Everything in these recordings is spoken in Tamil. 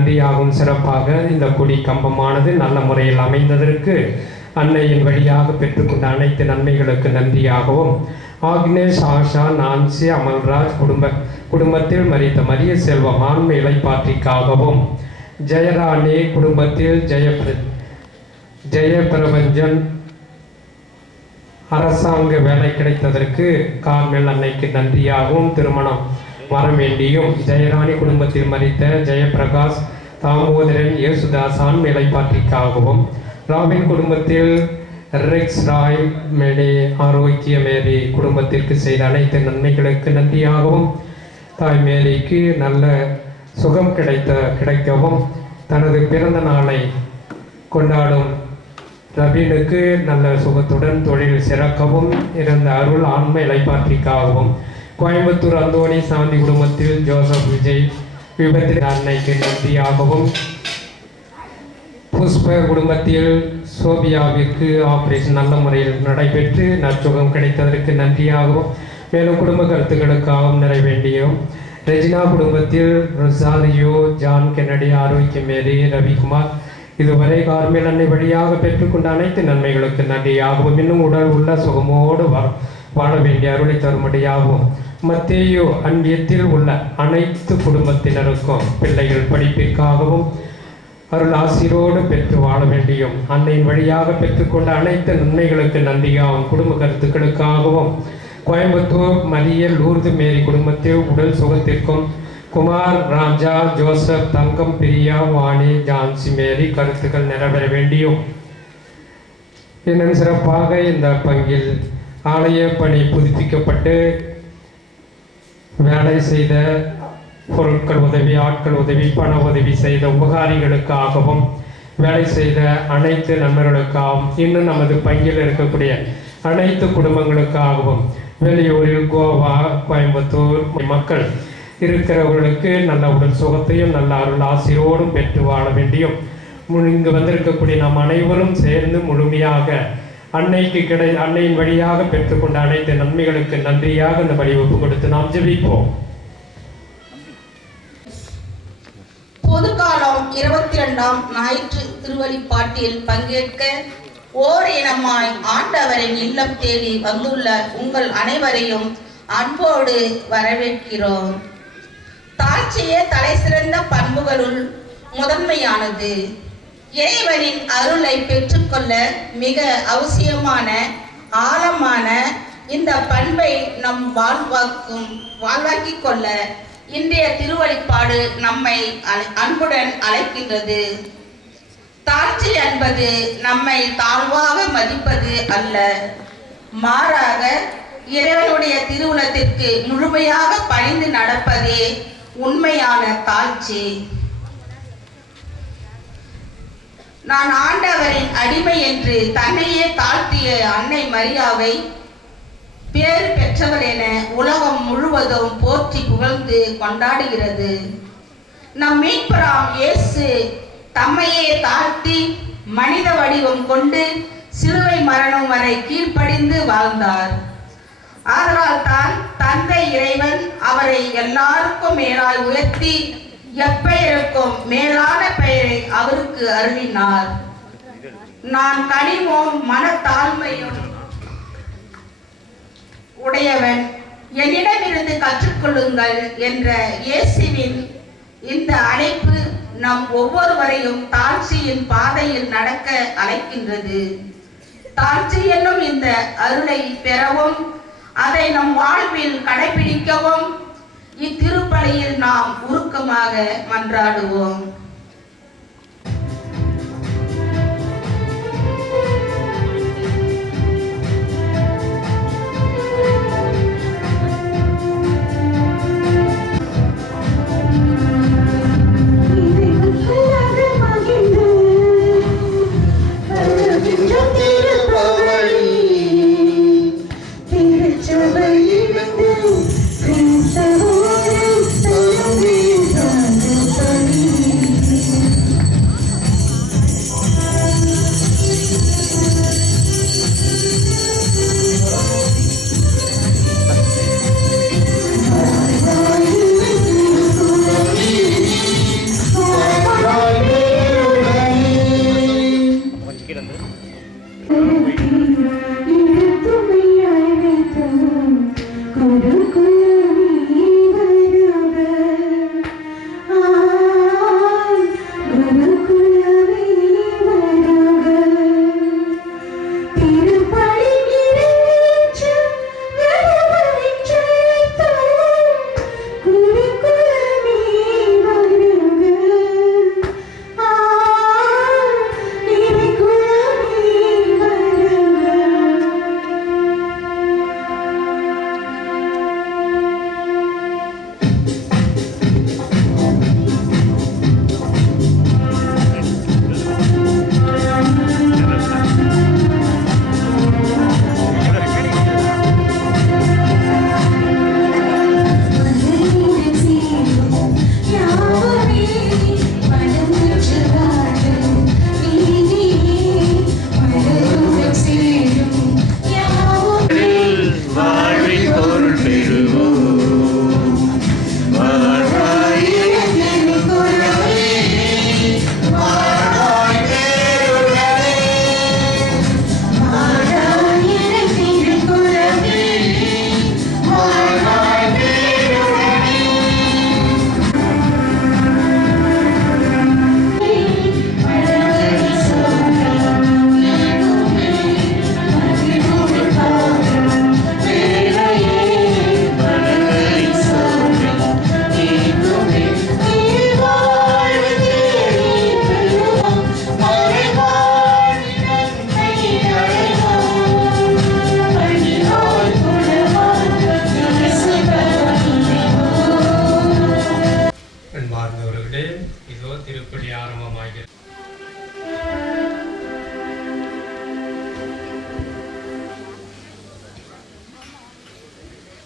நன்றியாகவும் சிறப்பாக இந்த கொடி கம்பமானது நல்ல முறையில் அமைந்ததற்கு அன்னையின் வழியாக பெற்றுக்கொண்ட அனைத்து நன்மைகளுக்கு நன்றியாகவும், ஆக்னேஷ், ஆஷா, நான்சி, அமல்ராஜ் குடும்பத்தில் மரித்த மரிய செல்வம் ஆன்ம இலைப்பாற்றிக்காகவும், ஜெயராணி குடும்பத்தில் ஜெயபிரபஞ்சன் அரசாங்க வேலை கிடைத்ததற்கு கார்மேல் அன்னைக்கு நன்றியாகவும், திருமணம் வர வேண்டியும், ஜெயராணி குடும்பத்தில் மரித்த ஜெயபிரகாஷ், தாமோதரன், யேசுதாஸ் ஆன்ம இலைப்பாற்றிக்காகவும், ராபின் குடும்பத்தில் ரெக்ஸ் ராய், மேடே ஆரோக்கிய மேரி குடும்பத்திற்கு செய்த அனைத்து நன்மைகளுக்கு நன்றியாகவும், தாய் மேரிக்கு நல்ல சுகம் கிடைக்கவும், தனது பிறந்த நாளை கொண்டாடும் ரபீனுக்கு நல்ல சுகத்துடன் தொழில் சிறக்கவும் இருந்த அருள் ஆன்ம இலைப்பாற்றிக்காகவும், கோயம்புத்தூர் அந்தோணி சாந்தி குடும்பத்தில் ஜோசப் விஜய் விபத்தில் அன்னைக்கு நன்றியாகவும், புஷ்ப குடும்பத்தில் சோபியாவிற்கு ஆபரேஷன் நல்ல முறையில் நடைபெற்று நற்சுகம் கிடைத்ததற்கு நன்றியாகவும், மேலும் குடும்ப கருத்துக்களுக்காகவும் நிறைவேண்டியும், ரெஜினா குடும்பத்தில் ரொசாரியோ, ஜான் கென்னடி, ஆரோக்கிய மேரி, ரவிக்குமார் இதுவரை கார்மேல் அன்னை வழியாக பெற்றுக்கொண்ட அனைத்து நன்மைகளுக்கு நன்றியாகவும், இன்னும் உடல் உள்ள சுகமோடு வாழ வேண்டிய அருளை தரும்படியாகவும், மத்தேயு அன்பியத்தில் உள்ள அனைத்து குடும்பத்தினருக்கும் பிள்ளைகள் படிப்பிற்காகவும் அருள் ஆசிரோடு பெற்று வாழ வேண்டியும், அன்னையின் வழியாக பெற்றுக்கொண்ட அனைத்து நன்மைகளுக்கு நன்றியாகவும், குடும்ப கருத்துக்களுக்காகவும், கோயம்புத்தூர் மரிய லூர்து மேரி குடும்பத்தில் உடல் சுகத்திற்கும், குமார், ராஜா, ஜோசப், தங்கம், பிரியா, வாணி, ஜான்சி மேரி கருத்துக்கள் நிறைவேற வேண்டியும், இன்னும் சிறப்பாக இந்த பங்கில் ஆலய பணி புதுப்பிக்கப்பட்டு வேலை செய்த பொருட்கள் உதவி, ஆட்கள் உதவி, பண உதவி செய்த உபகாரிகளுக்காகவும், வேலை செய்த அனைத்து நண்பர்களுக்காகவும், இன்னும் நமது பங்கில் இருக்கக்கூடிய அனைத்து குடும்பங்களுக்காகவும், வெளியூரில் கோவா, கோயம்புத்தூர் மக்கள் இருக்கிறவர்களுக்கு நல்ல உடல் சுகத்தையும் நல்ல அருள் ஆசிரோடும் பெற்று வாழ வேண்டியும், இங்கு வந்திருக்கக்கூடிய நாம் அனைவரும் சேர்ந்து முழுமையாக அன்னையின் வழியாக பெற்றுக்கொண்ட அனைத்து நன்மைகளுக்கு நன்றியாக இந்த வழிவகுப்பு கொடுத்து நாம் ஜெபிப்போம். பொதுக்காலம் 22ஆம் ஞாயிற்று திருவழிபாட்டில் பங்கேற்க ஓர் இனமாய் ஆண்டவரின் இல்லம் தேடி வந்துள்ள உங்கள் அனைவரையும் அன்போடு வரவேற்கிறோம். தாழ்ச்சியே தலை சிறந்த பண்புகளுள் முதன்மையானது. இறைவனின் அருளை பெற்றுக்கொள்ள மிக அவசியமான ஆழமான இந்த பண்பை நம் வாழ்வாக்கிக் கொள்ள இன்றைய திருவழிபாடு நம்மை அன்புடன் அழைக்கின்றது. தாழ்ச்சி என்பது நம்மை தாழ்வாக மதிப்பது அல்ல, மாறாக இறைவனுடைய திருவுளத்திற்கு முழுமையாக பணிந்து நடப்பதே உண்மையான தாழ்ச்சி. நான் ஆண்டவரின் அடிமை என்று தன்னையே தாழ்த்திய அன்னை மரியாவை பேறு பெற்றவர் என உலகம் முழுவதும் போற்றி புகழ்ந்து கொண்டாடுகிறது. நம் மீட்பராம் இயேசு தம்மையே தாழ்த்தி மனித வடிவம் கொண்டு சிலுவை மரணம் வரை கீழ்ப்படிந்து வாழ்ந்தார். ஆதலால் தான் தந்தை இறைவன் அவரை எல்லாருக்கும் மேலாய் உயர்த்தி எப்பெயருக்கும் மேலான பெயரை அவருக்கு அருளினார். நான் கனிவும் மனத்தாழ்மையும் உடையவன், என்னிடமிருந்து கற்றுக்கொள்ளுங்கள் என்ற இயேசுவின் இந்த அழைப்பு நம் ஒவ்வொருவரையும் தாழ்ச்சியின் பாதையில் நடக்க அழைக்கின்றது. தாழ்ச்சி என்னும் இந்த அருளை பெறவும் அதை நம் வாழ்வில் கடைபிடிக்கவும் இத்திருப்பலியில் நாம் உருக்கமாக மன்றாடுவோம். Thank you.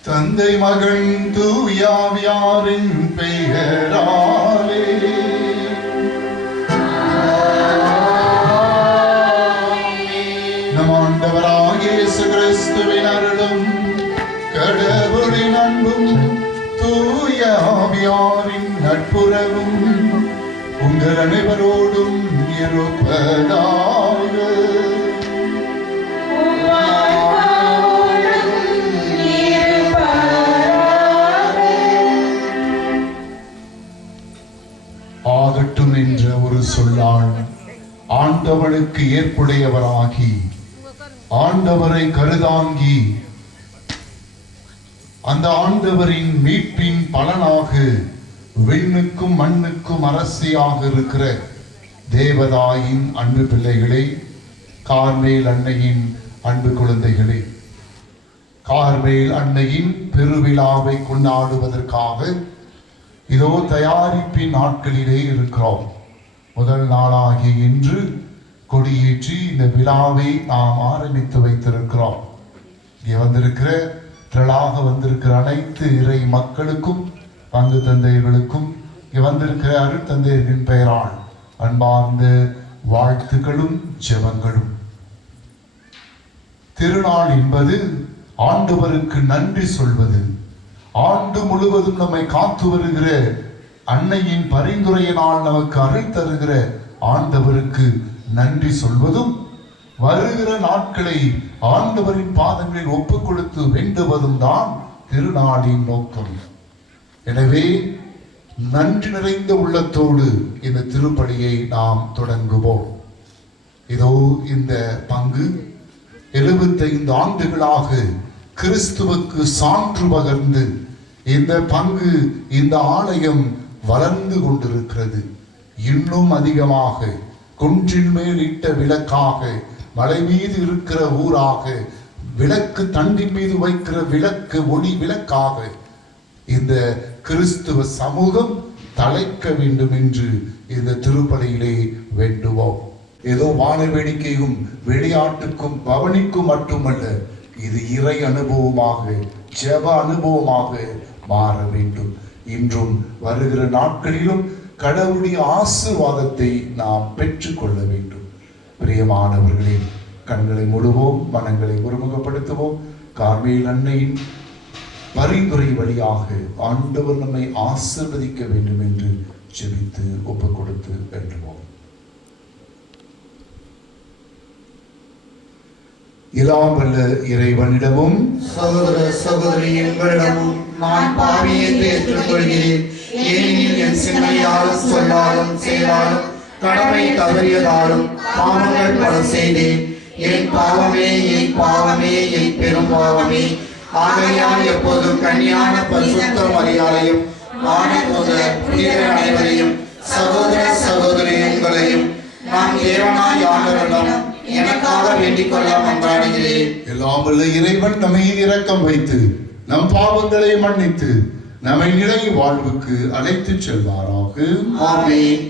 தந்தை மகன் தூயாவியாரின் பெயராலே நம் ஆண்டவராகிய இயேசு கிறிஸ்துவின் அருளும் கடவுளின் அன்பும் தூய ஆவியாரின் நட்புறவும் உங்கள் அனைவரோடும் இருப்பதாக. ஆகட்டும் என்ற ஒரு சொல்லால் ஆண்டவனுக்கு ஏற்புடையவராகி ஆண்டவரை கருதாங்கி அந்த ஆண்டவரின் மீட்பின் பலனாக விண்ணுக்கும் மண்ணுக்கும் அரசியாக இருக்கிற தேவதாயின் அன்பு பிள்ளைகளே, கார்மேல் அன்னையின் அன்பு குழந்தைகளே, கார்மேல் அன்னையின் பெருவிழாவை கொண்டாடுவதற்காக இதோ தயாரிப்பின் நாட்களிலே இருக்கிறோம். முதல் நாளாகிய இன்று கொடியேற்றி இந்த விழாவை நாம் ஆரம்பித்து வைத்திருக்கிறோம். இங்கே வந்திருக்கிற திரளாக வந்திருக்கிற அனைத்து இறை மக்களுக்கும் பங்கு தந்தையர்களுக்கும் இங்கே வந்திருக்கிற அருட்தந்தையர்களின் பெயரால் அன்பார்ந்த வாழ்த்துக்களும் ஜெபங்களும். திருநாள் என்பது ஆண்டவருக்கு நன்றி சொல்வது, ஆண்டு முழுவதும் நம்மை காத்து வருகிற அன்னையின் பரிந்துரையினால் நமக்கு அருள் தருகிற ஆண்டவருக்கு நன்றி சொல்வதும், வருகிற நாட்களை ஆண்டவரின் பாதங்களில் ஒப்புக் கொடுத்து வேண்டுவதும் தான் திருநாளின் நோக்கம். எனவே நன்றி நிறைந்த உள்ளத்தோடு இந்த திருப்பலியை நாம் தொடங்குவோம். இதோ இந்த பங்கு 75 ஆண்டுகளாக கிறிஸ்துவுக்கு சான்று பகர்ந்து இந்த பங்கு, இந்த ஆலயம் வளர்ந்து கொண்டிருக்கிறது. இன்னும் அதிகமாக குன்றின் மேல் இட்ட விளக்காக, மலை மீது இருக்கிற ஊராக, விளக்கு தண்டின் மீது வைக்கிற விளக்கு ஒளி விளக்காக இந்த கிறிஸ்துவ சமூகம் தலைக்க வேண்டும் என்று இந்த திருப்பலியிலே வேண்டுவோம். ஏதோ வான வேடிக்கையும் விளையாட்டுக்கும் பவனிக்கும் மட்டுமல்ல, இது இறை அனுபவமாக, ஜெப அனுபவமாக மாற வேண்டும். இன்றும் வருகிற நாட்களிலும் கடவுளுடைய ஆசீர்வாதத்தை நாம் பெற்றுக்கொள்ள வேண்டும். பிரியமானவர்களே, கண்களை மூடுவோம், மனங்களை ஒருமுகப்படுத்துவோம். கார்மேல் அன்னையின் பரிந்துரை வழியாக ஆண்டவர் நம்மை ஆசீர்வதிக்க வேண்டும் என்று ஜெபித்து ஒப்புக் கொடுத்து வேண்டுவோம். எல்லாம் வல்ல இறைவனிடமும் சகோதர சகோதரி எங்களிடமும் நான் பாவி என்று ஏற்றுக்கொள்கிறேன். ஏனெனில் என் சிந்தனையாலும் சொல்லாலும் செயலாலும் கடமை தவறியதாலும் பாவங்கள் பல செய்தேன். என் பாவமே என் பாவமே என் பெரும் பாவமே. ஆகையால் எப்போதும் கன்னியான பரிசுத்த மரியாதையும் வானதூதர் புனிதர் அனைவரையும் சகோதர சகோதரி எங்களையும் நாம் தேவனாய் ஆண்டவரிடம் எனக்காக வேண்டிக் கொள்ள மன்றாடுகிறேன். எல்லாம் வல்ல இறைவன் நம்மை இரக்கம் வைத்து நம் பாவங்களை மன்னித்து நம்மை நிலை வாழ்வுக்கு அழைத்துச் செல்வாராக. ஆமென்.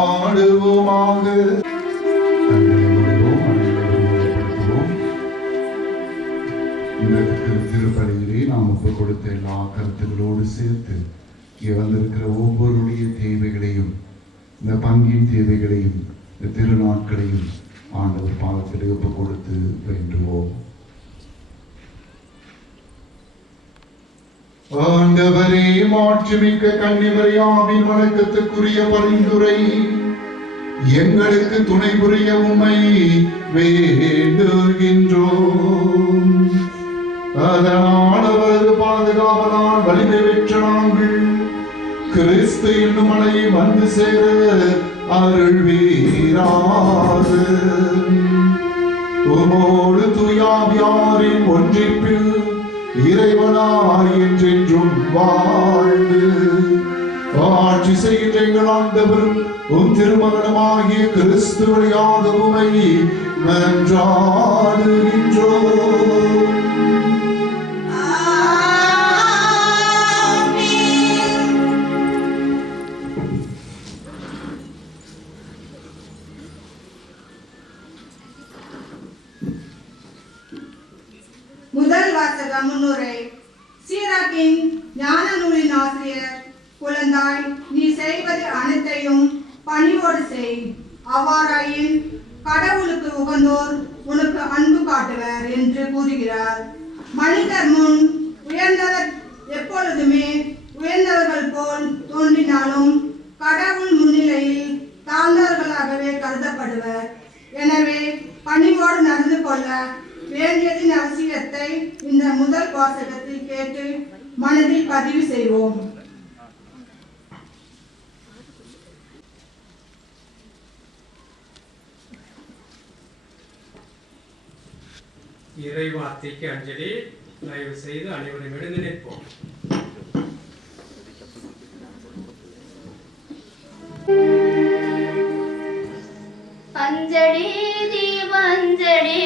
மன்றாடுவோமாக. திருப்பலியிலே நாம் ஒப்புக் கொடுத்த எல்லா கருத்துகளோடு சேர்த்து இங்கே வந்திருக்கிற ஒவ்வொருடைய தேவைகளையும், இந்த பங்கின் தேவைகளையும், இந்த திருநாட்களையும் ஆண்டவர் பாதத்தில் ஒப்புக் கொடுத்து வேண்டுவோம். ஆண்டவரே, மாட்சிமிக்க கன்னிமரியாவின் வணக்கத்துக்குரிய பரிந்துரை எங்களுக்கு துணை புரிய உம்மை வேண்டுகின்றோம். அதனால் அவரது பாதுகாவலால் வலிமை பெற்ற நாங்கள் கிறிஸ்து என்னும் மலையை வந்து சேர அருள்வீராக. உமோடு தூயாவியாரின் ஒன்றிப்பில் இறைவனாய் என்றென்றும் வாழ்ந்து ஆட்சி செய்கின்ற எங்கள் ஆண்டவர் உம் திருமகனமாகிய கிறிஸ்து வழியாக உம்மை மன்றாடுகின்றோம். முதல் வாசகம் முன்னுரை. சீராக்கின் ஞான நூலின் ஆசிரியர், குழந்தாய், நீ செய்வது அனைத்தையும் பணிவோடு செய். அவ்வாறாயின் கடவுளுக்கு உகந்தோர் உனக்கு அன்பு காட்டுவர் என்று கூறுகிறார். மனிதர் முன் உயர்ந்தவர் எப்பொழுதுமே உயர்ந்தவர்கள் போல் தோன்றினாலும் கடவுள் முன்னிலையில் தாழ்ந்தவர்களாகவே கருதப்படுவர். எனவே பணிவோடு நடந்து கொள்ள வேண்டியதின் அவசியத்தை இந்த முதல் வாசகத்தில் கேட்டு மனதில் பதிவு செய்வோம். இறை வார்த்தைக்கு அஞ்சலி. தயவு செய்து அனைவரும் எழுந்து நிற்போம். அஞ்சலி தீபஞ்சலி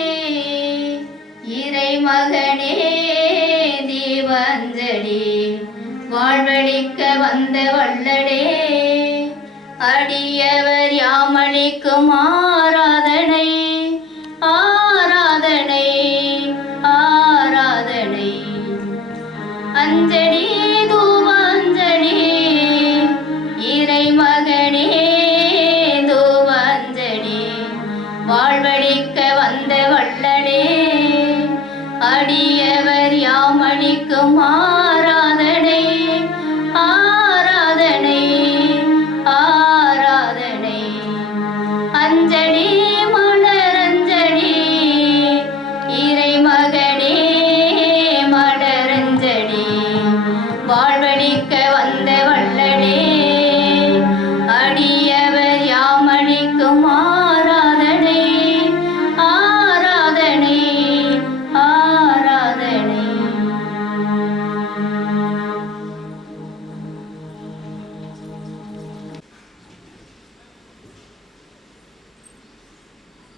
இறை மகனே தீபஞ்சலி வாழ்வழிக்க வந்த வல்லடே அடியவர் யாமளிக்கும் ஆராதனை ஆராதனை ஆராதனை. அஞ்சலி தூவஞ்சலி இறை மகனே தூவஞ்சலி வாழ்வழிக்க வந்த வல்லடே அடியவர் யாமளிக்கும் ஆராதனை ஆராதனை ஆராதனை. அஞ்சலி மலரஞ்சலி இறை மகனே மலரஞ்சலி வாழ்வழிக்க வந்த வல்லடே அடியவர் யாமளிக்கும் ஆராதனை ஆராதனை ஆராதனை.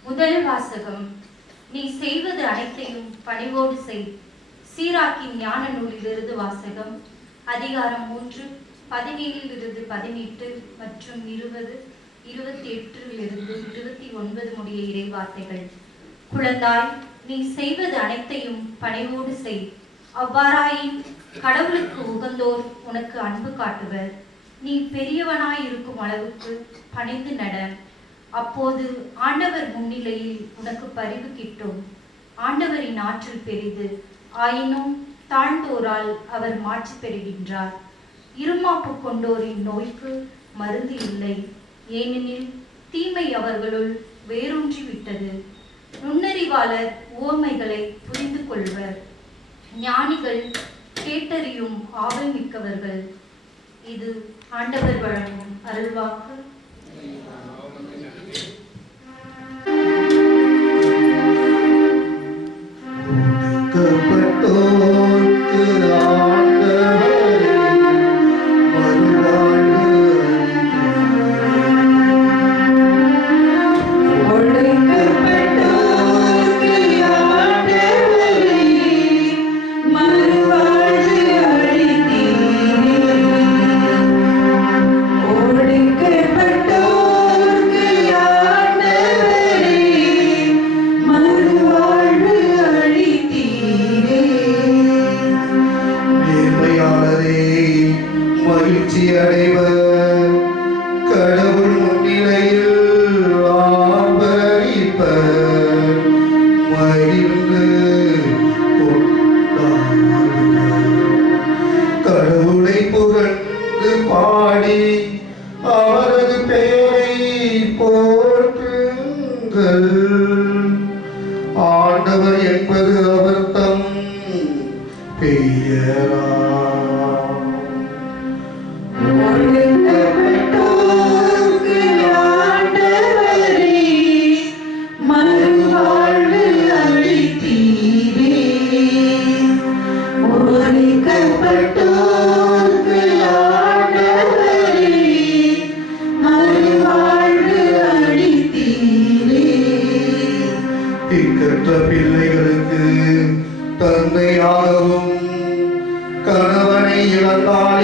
முதல் வாசகம். நீ செய்வது அனைத்தையும் பணிவோடு செய். சீராக்கின் ஞான நூலிலிருந்து வாசகம். அதிகாரம் 3 17 18 மற்றும் 20 28 29 முடிய இறை வார்த்தைகள். குழந்தாய், நீ செய்வது அனைத்தையும் பணிவோடு செய். அவ்வாறாயின் கடவுளுக்கு உகந்தோர் உனக்கு அன்பு காட்டுவர். நீ பெரியவனாய் இருக்கும் அளவுக்கு பணிந்து நட. அப்போது ஆண்டவர் முன்னிலையில் உனக்கு பரிவு கிட்டும். ஆண்டவரின் ஆற்றல் பெரிது, ஆயினும் தாழ்ந்தோரால் அவர் மாட்சி பெறுகின்றார். இருமாப்பு கொண்டோரின் நோய்க்கு மருந்து இல்லை, ஏனெனில் தீமை அவர்களுள் வேரூன்றி விட்டது. நுண்ணறிவாளர் உவமைகளை புரிந்து கொள்வர், ஞானிகள் கேட்டறியும் ஆவல் மிக்கவர்கள். இது ஆண்டவர் வழங்கும் அருள்வாக்கு. ஆண்டவர் என்பது அவர் தம் பெயரா.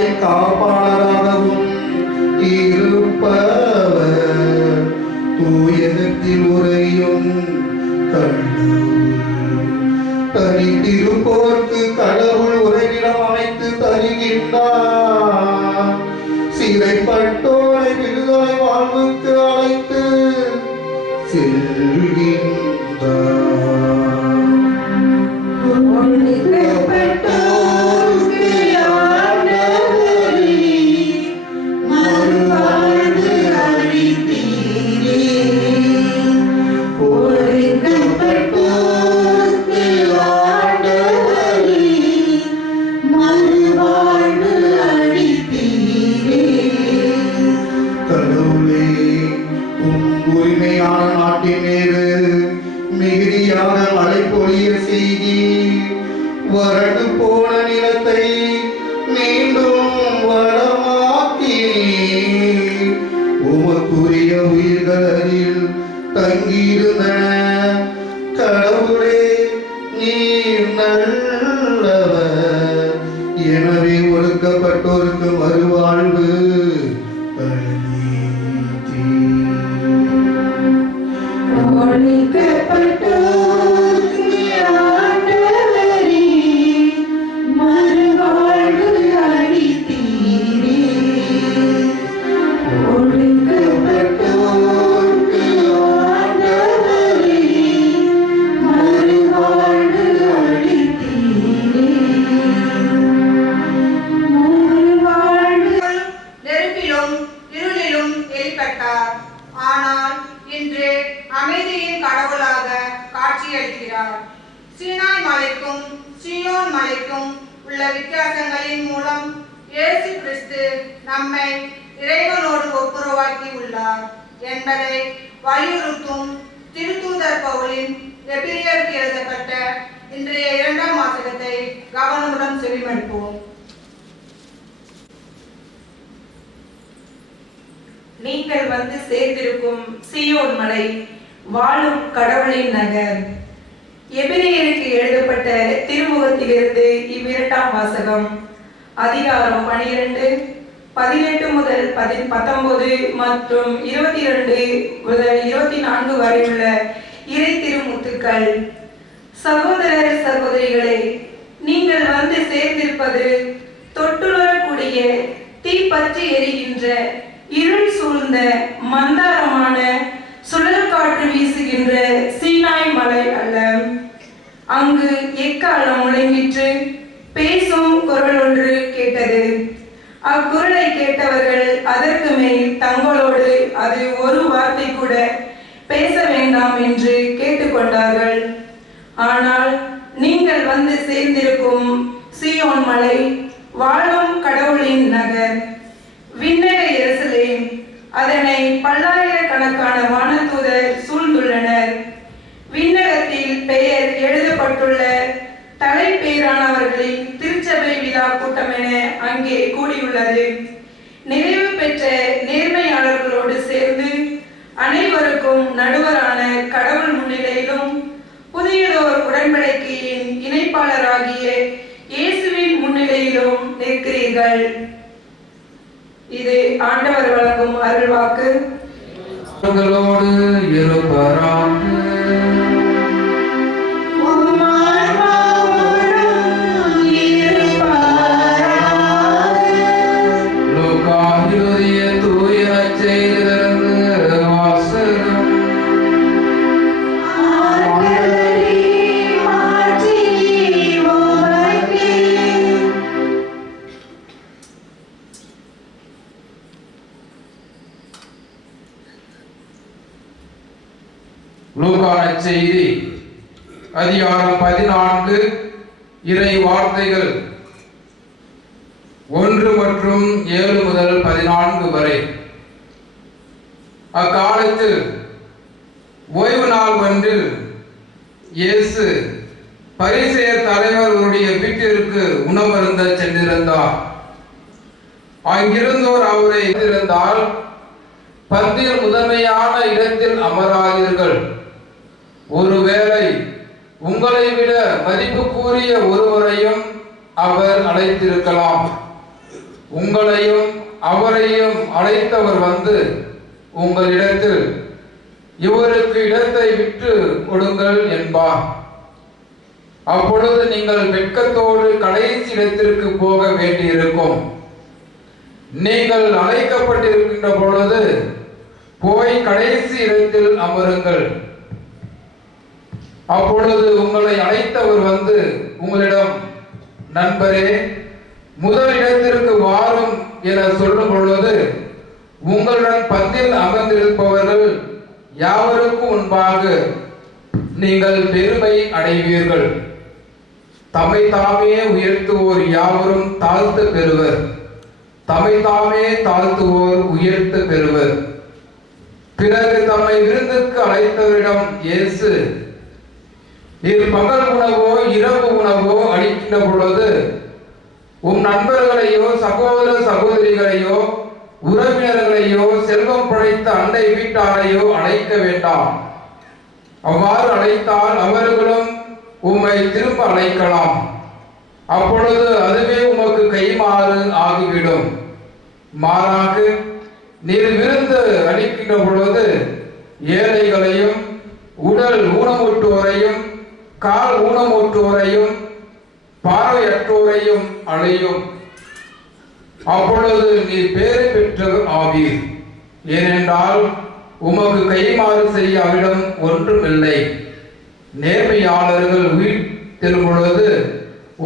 நாளை காப்பாளராகவும் இருப்பவர் தூயகத்தில் உரையும் தனித்திருப்போர்க்கு கடவுள் உறைவிடம் அமைத்து தருகின்றார். சிறைப்பட்டோரை விடுதலை வாழ்வுக்கு அழைத்து செல்கின்றார். உரிமையான நாட்டின் மீது மிகுதியாக மழை பொழிய செய்தி வறண்டு போன நிலத்தை மீண்டும் வளமாக்கி உமக்குரிய உயிர்கள் அதில் தங்கியிருந்தன. கடவுளே நீர் நல்லவர். எனவே ஒடுக்கப்பட்டோருக்கு மறுவாழ்வு ஆனால் இன்று அமைதியின் கடவுளாக காட்சியளிக்கிறார். சீனாய் மலைக்கும் சீயோன் மலைக்கும் உள்ள வித்தியாசங்களின் மூலம் இயேசு கிறிஸ்து நம்மை இறைவனோடு ஒப்புரவாக்கி உள்ளார் என்பதை வலியுறுத்தும் திருத்தூதர் பவுலின் எபிரியருக்கு எழுதப்பட்ட இன்றைய 2ஆம் வாசகத்தை கவனமுடன் செவிமடுப்போம். நீங்கள் வந்து சேர்ந்திருக்கும் சீயோன் மலை, வாழும் கடவுளின் நகர். எபிரேயருக்கு எழுதப்பட்ட திருமுகத்திலிருந்து இவ்விரண்டாம் வாசகம். அதிகாரம் 12, 18 முதல் 19 மற்றும் 22 முதல் 24 வரை உள்ள இறை திருமுத்துக்கள். சகோதரர் சகோதரிகளே, நீங்கள் வந்து சேர்ந்திருப்பது தொட்டுணரக்கூடிய தீப்பற்றி எரிகின்ற இருள் சூழ்ந்த மந்தாரமான சுழல் காற்று வீசுகின்ற சீனாய் மலை அல்ல. அங்கு எக்காலம் முழங்கிற்று, பேசும் குரல் ஒன்று கேட்டது. அக்குரலை கேட்டவர்கள் அதற்கு மேல் தங்களோடு அது ஒரு வார்த்தை கூட பேச வேண்டாம் என்று கேட்டுக்கொண்டார்கள். ஆனால் நீங்கள் வந்து சேர்ந்திருக்கும் சீயோன் மலை, வாழும் கடவுளின் நகர், விண்ணக எருசலேம், அதனை பல்லாயிரக்கணக்கான வானதூதர் சூழ்ந்துள்ளனர். விண்ணகத்தில் பெயர் எழுதப்பட்டுள்ள தலைப்பேரானவர்களின் திருச்சபை விழா கூட்டம் என அங்கே கூடியுள்ளது. நிறைவு பெற்ற நேர்மையாளர்களோடு சேர்ந்து அனைவருக்கும் நடுவரான கடவுள் முன்னிலையிலும் புதியதோர் உடன்படிக்கையின் இணைப்பாளராகிய இயேசுவின் முன்னிலையிலும் நிற்கிறீர்கள். இது ஆண்டவர் வழங்கும் அருள்வாக்கு. உங்களோடு இருப்பாராக. லூக்கா எழுதிய தூய நற்செய்தியிலிருந்து வாசகம். லூக்கா நற்செய்தி அதிகாரம் 14 இறை வார்த்தைகள் 1 மற்றும் 7 முதல் 14 வரை. அக்காலத்தில் ஓய்வு நாள் ஒன்றில் இயேசு பரிசேயர் தலைவர்களுடைய வீட்டிற்கு உணவருந்த சென்றிருந்தார். அங்கிருந்தோர் அவரை இருந்தால், பந்தியில் முதன்மையான இடத்தில் அமராதீர்கள், ஒருவேளை உங்களை விட மதிப்புக்குரிய ஒருவரையும் அவர் அழைத்திருக்கலாம். உங்களையும் அவரையும் அழைத்தவர் வந்து உங்களிடத்தில் இவருக்கு இடத்தை விட்டு கொடுங்கள் என்பார். அப்பொழுது நீங்கள் வெட்கத்தோடு கடைசி இடத்திற்கு போக வேண்டியிருக்கும். நீங்கள் அழைக்கப்பட்டிருக்கின்ற பொழுது போய் கடைசி இடத்தில் அமருங்கள். அப்பொழுது உங்களை அழைத்தவர் வந்து உங்களிடம், நண்பரே, முதல் இடத்திற்கு வாரும் என சொல்லும் பொழுது உங்களுடன் பந்தில் அமர்ந்திருப்பவர்கள் யாவருக்கும் முன்பாக நீங்கள் பெருமை அடைவீர்கள். தம்மை தாமே உயர்த்துவோர் யாவரும் தாழ்த்து பெறுவர், தம்மை தாமே தாழ்த்துவோர் உயர்த்து பெறுவர். பிறகு தம்மை விருந்துக்கு அழைத்தவரிடம் இயேசு, நீர் பகல் உணவோ இரவு உணவோ அளிக்கின்ற பொழுது உம் நண்பர்களையோ சகோதர சகோதரிகளையோ உறவினர்களையோ செல்வம் படைத்த அண்டை வீட்டாரையோ அழைக்க வேண்டாம். அவ்வாறு அழைத்தால் அவர்களும் உம்மை திரும்ப அழைக்கலாம். அப்பொழுது அதுவே உமக்கு கைமாறு ஆகிவிடும். மாறாக நீர் விருந்து அளிக்கின்ற பொழுது ஏழைகளையும் உடல் ஊனமுற்றோரையும் கால் ஊனமுற்றோரையும் பார்வையற்றோரையும் அழையும். அப்பொழுது நீ பேறு பெற்று ஆவீர். ஏனென்றால் உமக்கு கைமாறு செய்ய அவிடம் ஒன்றுமில்லை. நேர்மையாளர்கள் உயிர் தெரும் பொழுது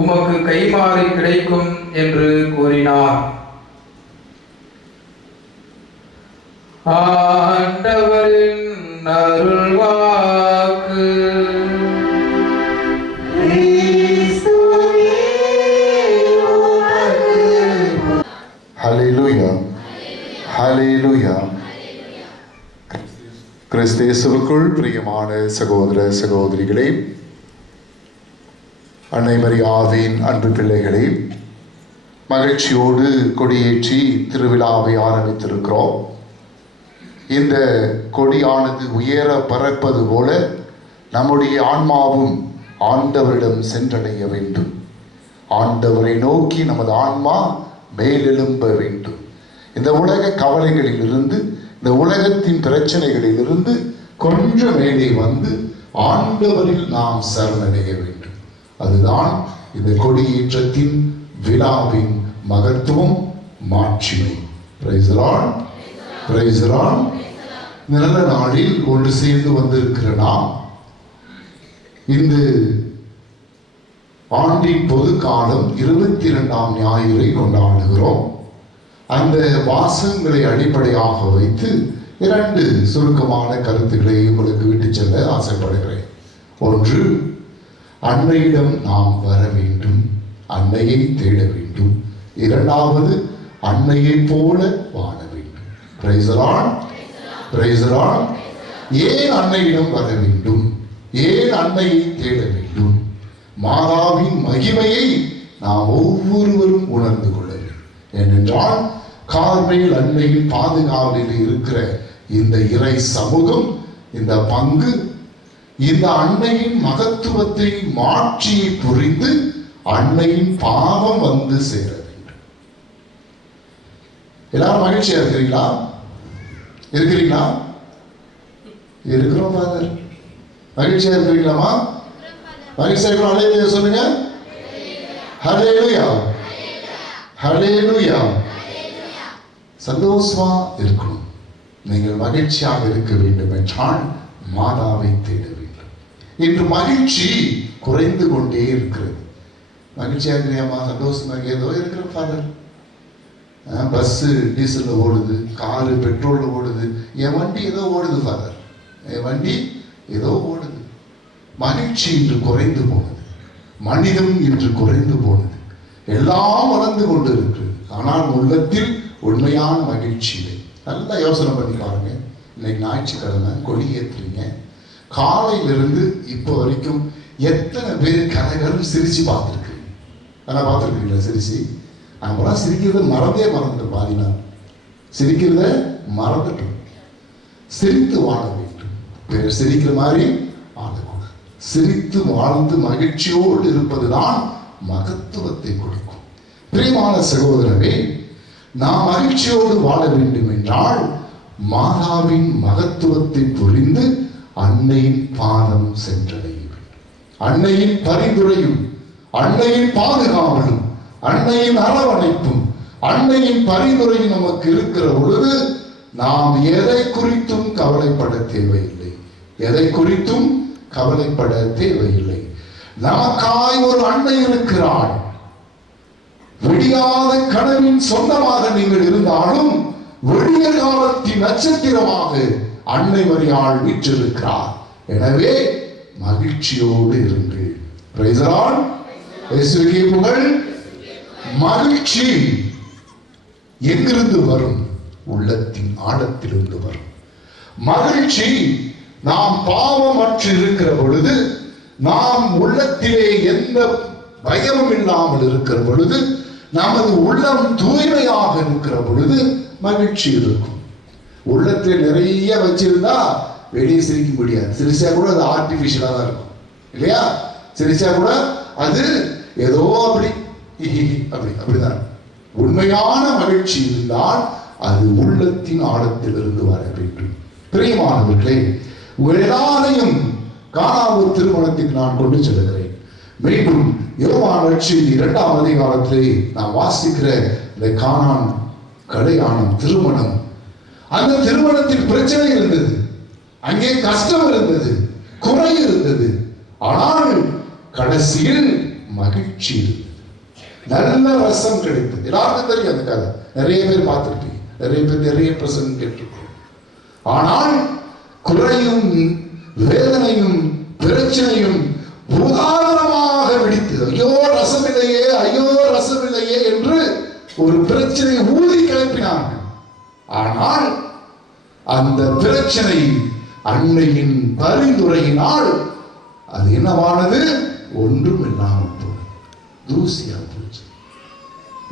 உமக்கு கைமாறு கிடைக்கும் என்று கூறினார். ஆண்டவரின் அருள்வாக்கு. ஹல்லேலூயா, ஹல்லேலூயா. கிறிஸ்தேசுவுக்குள் பிரியமான சகோதர சகோதரிகளே, அன்னை மரியாவின் அன்பு பிள்ளைகளே, மகிழ்ச்சியோடு கொடியேற்றி திருவிழாவை ஆரம்பித்திருக்கிறோம். இந்த கொடியானது உயர பறப்பது போல நம்முடைய ஆன்மாவும் ஆண்டவரிடம் சென்றடைய வேண்டும். ஆண்டவரை நோக்கி நமது ஆன்மா மேலெழும்ப வேண்டும். இந்த உலக கவலைகளில் இருந்து, இந்த உலகத்தின் பிரச்சனைகளில் இருந்து கொஞ்சம் மேலே வந்து ஆண்டவரில் நாம் சரணடைய வேண்டும். அதுதான் இந்த கொடியேற்றத்தின் விழாவின் மகத்துவம், மாட்சிமை. Praise the Lord, praise the Lord. இந்த நல்ல நாளில் ஒன்று சேர்ந்து வந்திருக்கிற நாம் இந்த ஆண்டின் பொது காலம் 22ஆம் ஞாயிறை கொண்டாடுகிறோம். அந்த வாசகங்களை அடிப்படையாக வைத்து 2 சுருக்கமான கருத்துக்களை உங்களுக்கு விட்டு செல்ல ஆசைப்படுகிறேன். ஒன்று, அன்னையிடம் நாம் வர வேண்டும், அன்னையை தேட வேண்டும். இரண்டாவது, அன்னையை போல வாழ வேண்டும். Praise the Lord, praise the Lord. ஏன் அன்னையிடம் வர வேண்டும்? ஏன் அன்னையை தேட வேண்டும்? மாதாவின் மகிமையை நாம் ஒவ்வொருவரும் உணர்ந்து கொள்ள வேண்டும். ஏனென்றால் கார்மேல் அன்னையின் பாதுகாவலில் இருக்கிற இந்த இறை சமூகம், இந்த பங்கு, இந்த அன்னையின் மகத்துவத்தை, மாட்சியை புரிந்து அன்னையின் பாவம் வந்து சேர வேண்டும். எல்லாரும் மகிழ்ச்சியா இருக்கிறீங்களா? இருக்கிறீங்களா? இருக்கிறோம் ஃபாதர். மகிழ்ச்சியா இருக்கிறீங்களாமா? மகிழ்ச்சியா இருக்கிறோம். ஹல்லேலூயா சொல்லுங்க. ஹல்லேலூயா, ஹல்லேலூயா. சந்தோஷமா இருக்கணும். நீங்கள் மகிழ்ச்சியாக இருக்க வேண்டும் என்றால் மாதாவை தேட வேண்டும். இன்று மகிழ்ச்சி குறைந்து கொண்டே இருக்கிறது. மகிழ்ச்சியா இருக்கிறியாமா? சந்தோஷமா ஏதோ இருக்கிற ஃபாதர். பஸ்ஸு டீசல்ல ஓடுது, காரு பெட்ரோல்ல ஓடுது, என் வண்டி ஏதோ ஓடுது ஃபாதர், என் வண்டி ஏதோ ஓடுது. மகிழ்ச்சி இன்று குறைந்து போனது, மனிதம் இன்று குறைந்து போனது, எல்லாம் வளர்ந்து கொண்டு இருக்கிறது. ஆனால் உள்ளத்தில் உண்மையான மகிழ்ச்சி இல்லை. நல்லா யோசனை பண்ணி பாருங்க. இன்னைக்கு ஞாயிற்றுக்கிழமை கொடி ஏற்றுறீங்க. காலையிலிருந்து இப்போ வரைக்கும் எத்தனை பேர் கரகரம் சிரிச்சு பார்த்துருக்குறீங்க? ஆனால் பார்த்துருக்கீங்களா சிரிச்சு? நம்மளாம் சிரிக்கிறத மறந்துட்டோம். பாதி நாள் சிரிக்கிறத மறந்துட்டோம். சிரித்து வாழ வேண்டும். பிறர் சிரிக்கிற மாதிரி வாழக்கூடாது. சிரித்து வாழ்ந்து மகிழ்ச்சியோடு இருப்பதுதான் மகத்துவத்தை கொடுக்கும். பிரியமான சகோதரமே, நாம் மகிழ்ச்சியோடு வாழ வேண்டும் என்றால் மாதாவின் மகத்துவத்தை புரிந்து அன்னையின் பாதம் சென்றடைய வேண்டும். அன்னையின் பரிந்துரையும், அன்னையின் பாதுகாவலும், அன்னையின் அரவணைப்பும், அன்னையின் பரிந்துரையும் நமக்கு இருக்கிற பொழுது நாம் எதை குறித்தும் கவலைப்பட தேவையில்லை. எதை குறித்தும் கவலைப்பட தேவையில்லை. நமக்காய் ஒரு அன்னை இருக்கிறாள். விடியாத கனவின் சொந்தமாக நீங்கள் இருந்தாலும் விடிய காலத்தின் நட்சத்திரமாக அன்னை மரியாள் வீற்றிருக்கிறார். எனவே மகிழ்ச்சியோடு இருங்கள். Praise the Lord. இயேசுவுக்கே புகழ். மகிழ்ச்சி எங்கிருந்து வரும்? உள்ளத்தின் ஆழத்திலிருந்து வரும். மகிழ்ச்சி நாம் பாவமற்று இருக்கிற பொழுது, நாம் உள்ளத்திலே எந்த பயமும் இல்லாமல் இருக்கிற பொழுது, நமது உள்ளம் தூய்மையாக இருக்கிற பொழுது மகிழ்ச்சி இருக்கும். உள்ளத்தில் நிறைய வச்சிருந்தா வெளியே சிரிக்க முடியாது. சிரிச்சா கூட அது ஆர்டிபிஷியலா தான் இருக்கும் இல்லையா? சிரிச்சா கூட அது ஏதோ அப்படி அப்படிதான். உண்மையான மகிழ்ச்சி இருந்தால் அது உள்ளத்தின் ஆழத்திலிருந்து வர வேண்டும். பிரியமானவர்களே, உங்கள் எல்லாரையும் கானாவூர் திருமணத்துக்கு நான் கொண்டு செல்கிறேன். மீண்டும் யோவான் நற்செய்தி 2ஆம் அதிகாரத்திலே நாம் வாசிக்கிற இந்த கானான் கல்யாணம் திருமணம், அந்த திருமணத்தில் பிரச்சனை இருந்தது, அங்கே கஷ்டம் இருந்தது, குறை இருந்தது. ஆனால் கடைசியில் மகிழ்ச்சி இருந்தது. நல்ல ரசம் கிடைத்தது. எல்லாருக்கும் தெரியும் அந்த கதை. நிறைய பேர் பார்த்திருப்பீங்க, நிறைய பேர் நிறைய பிரசங்கம் கேட்டிருக்கோம். ஆனால் குறையும் வேதனையும் பிரச்சனையும் பூதாகரமாக வெடித்தது. ஐயோ ரசமில்லையே, ஐயோ ரசமில்லையே என்று ஒரு பிரச்சனை ஊதி கிளப்பினார்கள். ஆனால் அந்த பிரச்சனை அன்னையின் பரிந்துரையினால் அது என்னவானது? ஒன்றும் இல்லாமல் போனது, தூசியா போச்சு.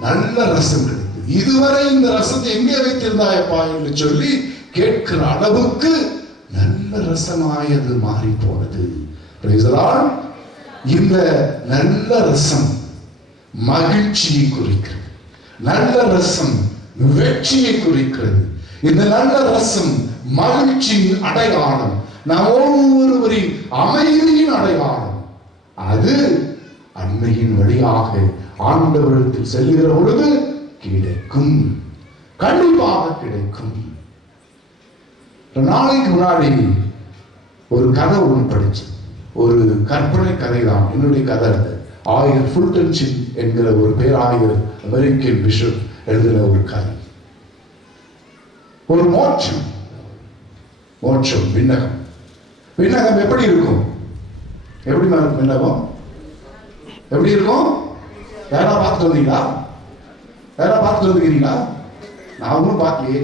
நல்ல ரசம் கிடைத்தது. இதுவரை இந்த ரசத்தை எங்கே வைத்திருந்தாயப்பா என்று சொல்லி கேட்கிற அளவுக்கு நல்ல ரசமாயது மாறி போனது. இந்த நல்ல ரசம் மகிழ்ச்சியை குறிக்கிறது. நல்ல ரசம் வெற்றியை குறிக்கிறது. இந்த நல்ல ரசம் மகிழ்ச்சியின் அடையாளம், நாம் ஒவ்வொருவரின் அமைதியின் அடையாளம். அது அன்னையின் வழியாக ஆண்டவரிடத்தில் செல்லுகிற பொழுது கிடைக்கும், கண்டிப்பாக கிடைக்கும். நாளைக்கு முன்னாடி ஒரு கதை ஒன்று படிச்சு, ஒரு கற்பனை கதை தான், என்னுடைய கதை. ஆயர் ஃபுல்டன்ஷின் என்கிற ஒரு பேராயர் அமெரிக்கன் பிஷப் எழுதின ஒரு கதை. ஒரு மோட்சம், மோட்சம் விண்ணகம். விண்ணகம் எப்படி இருக்கும்? எப்படி இருக்கும் விண்ணகம்? எப்படி இருக்கும்? யாரா பார்த்துட்டு வந்தீங்களா? யாரா பார்த்துட்டு வந்துக்கிறீங்களா? நானும் பார்க்கலையே,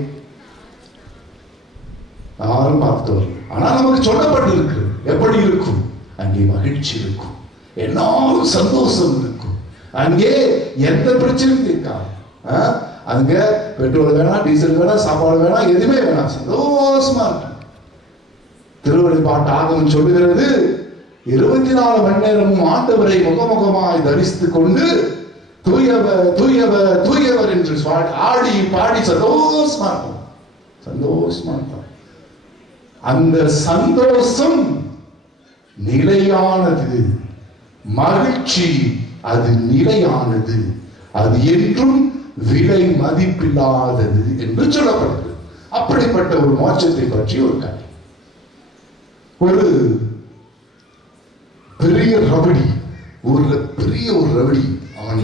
யாரும் பார்த்துட்டு வரல. ஆனா நமக்கு சொல்லப்பட்டு இருக்கு எப்படி இருக்கும். அங்கே மகிழ்ச்சி இருக்கும், எல்லாரும் சந்தோஷம் இருக்கும், அங்கே எந்த பிரச்சனையும் இருக்காது. அங்க பெட்ரோல் வேணாம், டீசல் வேணாம், சாப்பாடு வேணாம், எதுவுமே வேணாம், சந்தோஷமா இருக்கும். திருவழிபாட்டு ஆகமம் சொல்லுகிறது, 24 மணி நேரமும் ஆண்டவரை முகமுகமாய் தரிசித்துக் கொண்டு தூயவர் தூயவர் தூயவர் என்று ஆடி பாடி சந்தோஷமா இருக்கும், சந்தோஷமா இருக்கும். அந்த சந்தோஷம் நிலையானது, மகிழ்ச்சி அது நிலையானது, அது என்றும் விலை மதிப்பில்லாதது என்று சொல்லப்படுகிறது. அப்படிப்பட்ட ஒரு மோட்சத்தை பற்றி ஒரு கதை. ஒரு பெரிய ரவடி, ஊர்ல பெரிய ஒரு ரவடி, அவன்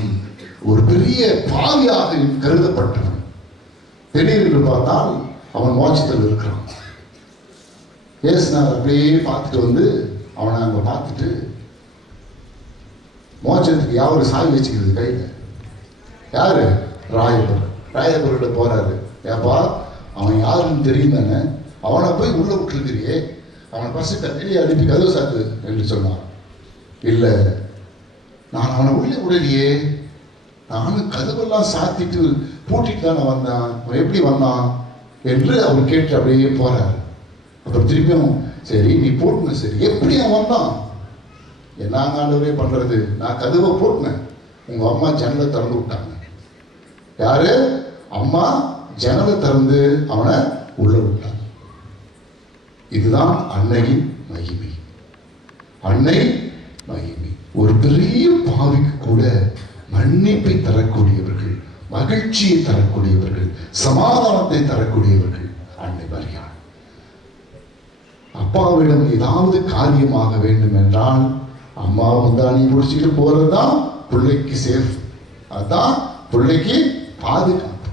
ஒரு பெரிய பாவியாக கருதப்பட்டவன். திடீரென்று பார்த்தால் அவன் மோட்சத்தில் இருக்கிறான். ஏசுநாதர் அப்படியே பார்த்துட்டு வந்து அவனை அங்க பார்த்துட்டு, மோட்சத்துக்கு யாரு சாவி வச்சுக்கிறது கையில? யாரு? ராயபுரம். ராயபுரிட்ட போறாரு. ஏப்பா அவன் யாருன்னு தெரியும் தானே, அவனை போய் உள்ள விட்டுருக்கிறியே, அவனை பசு வெளியே அனுப்பி கதவு சாத்து என்று சொன்னான். இல்லை, நான் அவனை உள்ளே விடலையே, நானும் கதவெல்லாம் சாத்திட்டு பூட்டிட்டு தானே வந்தான், அவன் எப்படி வந்தான் என்று அவர் கேட்டு அப்படியே போறாரு. அப்புறம் திருப்பியும், சரி நீ போட்டுன, சரி எப்படி அவன் வந்தான்? என்னங்க ஆண்டவரே பண்றது, நான் கதவை போட்டினேன், உங்க அம்மா ஜன்னலை திறந்து விட்டாங்க. யாரு? அம்மா ஜன்னலை திறந்து அவனை உள்ள விட்டான். இதுதான் அன்னையின் மகிமை. அன்னை மகிமை. ஒரு பெரிய பாவிக்கு கூட மன்னிப்பை தரக்கூடியவர்கள், மகிழ்ச்சியை தரக்கூடியவர்கள், சமாதானத்தை தரக்கூடியவர்கள் அன்னை மரியாள். அப்பாவிடம் ஏதாவது காரியமாக வேண்டும் என்றால் அம்மா முந்தானி முடிச்சுட்டு போறதுதான் பிள்ளைக்கு சேஃப், அதுதான் பிள்ளைக்கு பாதுகாப்பு.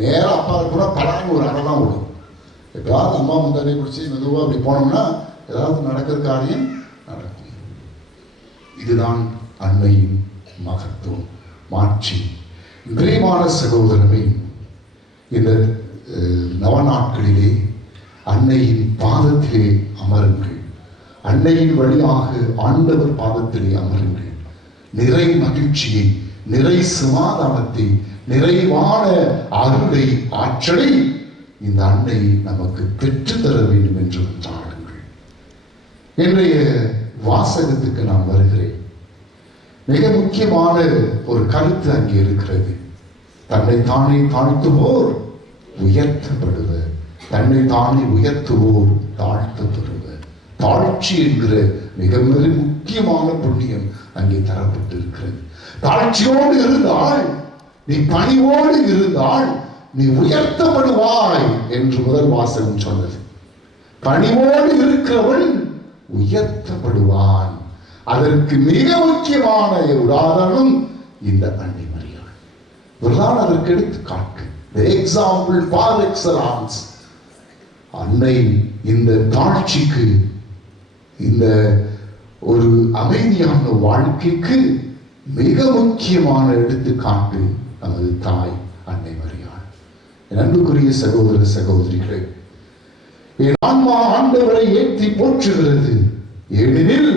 நேரம் அப்பா கூட பலான்னு ஒரு அறதான் விடும். எப்பயாவது அம்மா முந்தானி பிடிச்சி மெதுவாக அப்படி போனோம்னா ஏதாவது நடக்கிற காரியம் நடக்கும். இதுதான் அன்னையின் மகத்துவம், மாட்சி. பிரியமான சகோதரமே, இந்த நவநாட்களிலே அன்னையின் பாதத்திலே அமருங்கள். அன்னையின் வழியாக ஆண்டவர் பாதத்திலே அமருங்கள். நிறை மகிழ்ச்சியை, நிறை சமாதானத்தை, நிறைவான அருளை, ஆற்றலை இந்த அன்னை நமக்கு பெற்றுத்தர வேண்டும் என்று நாடுங்கள். இன்றைய வாசகத்துக்கு நான் வருகிறேன். மிக முக்கியமான ஒரு கருத்து அங்கே இருக்கிறது. தன்னை தானே தாழ்த்துவோர் உயர்த்தப்படுவர், தன்னை தானே உயர்த்துவோர் தாழ்த்தப்படுவர். தாழ்ச்சி என்கிற மிக மிக முக்கியமான புண்ணியம் அங்கே தரப்பட்டிருக்கிறது. தாழ்ச்சியோடு இருந்தால், நீ பணிவோடு இருந்தால் நீ உயர்த்தப்படுவாய் என்று முதல் வாசகம் சொன்னது. பணிவோடு இருக்கிறவன் உயர்த்தப்படுவான். அதற்கு மிக முக்கியமான உதாரணம் இந்த அன்னை மரியாள். இவர்தான் அதற்கு எடுத்துக்காட்டு. The example par excellence. அன்னை இந்த தாழ்ச்சிக்கு, இந்த ஒரு அமைதியான வாழ்க்கைக்கு மிக முக்கியமான எடுத்துக்காட்டு நமது தாய் அன்னை மரியாள். என் அன்புக்குரிய சகோதர சகோதரிகளே, என் ஆன்மா ஆண்டவரை ஏற்றி போற்றுகிறது. ஏனெனில்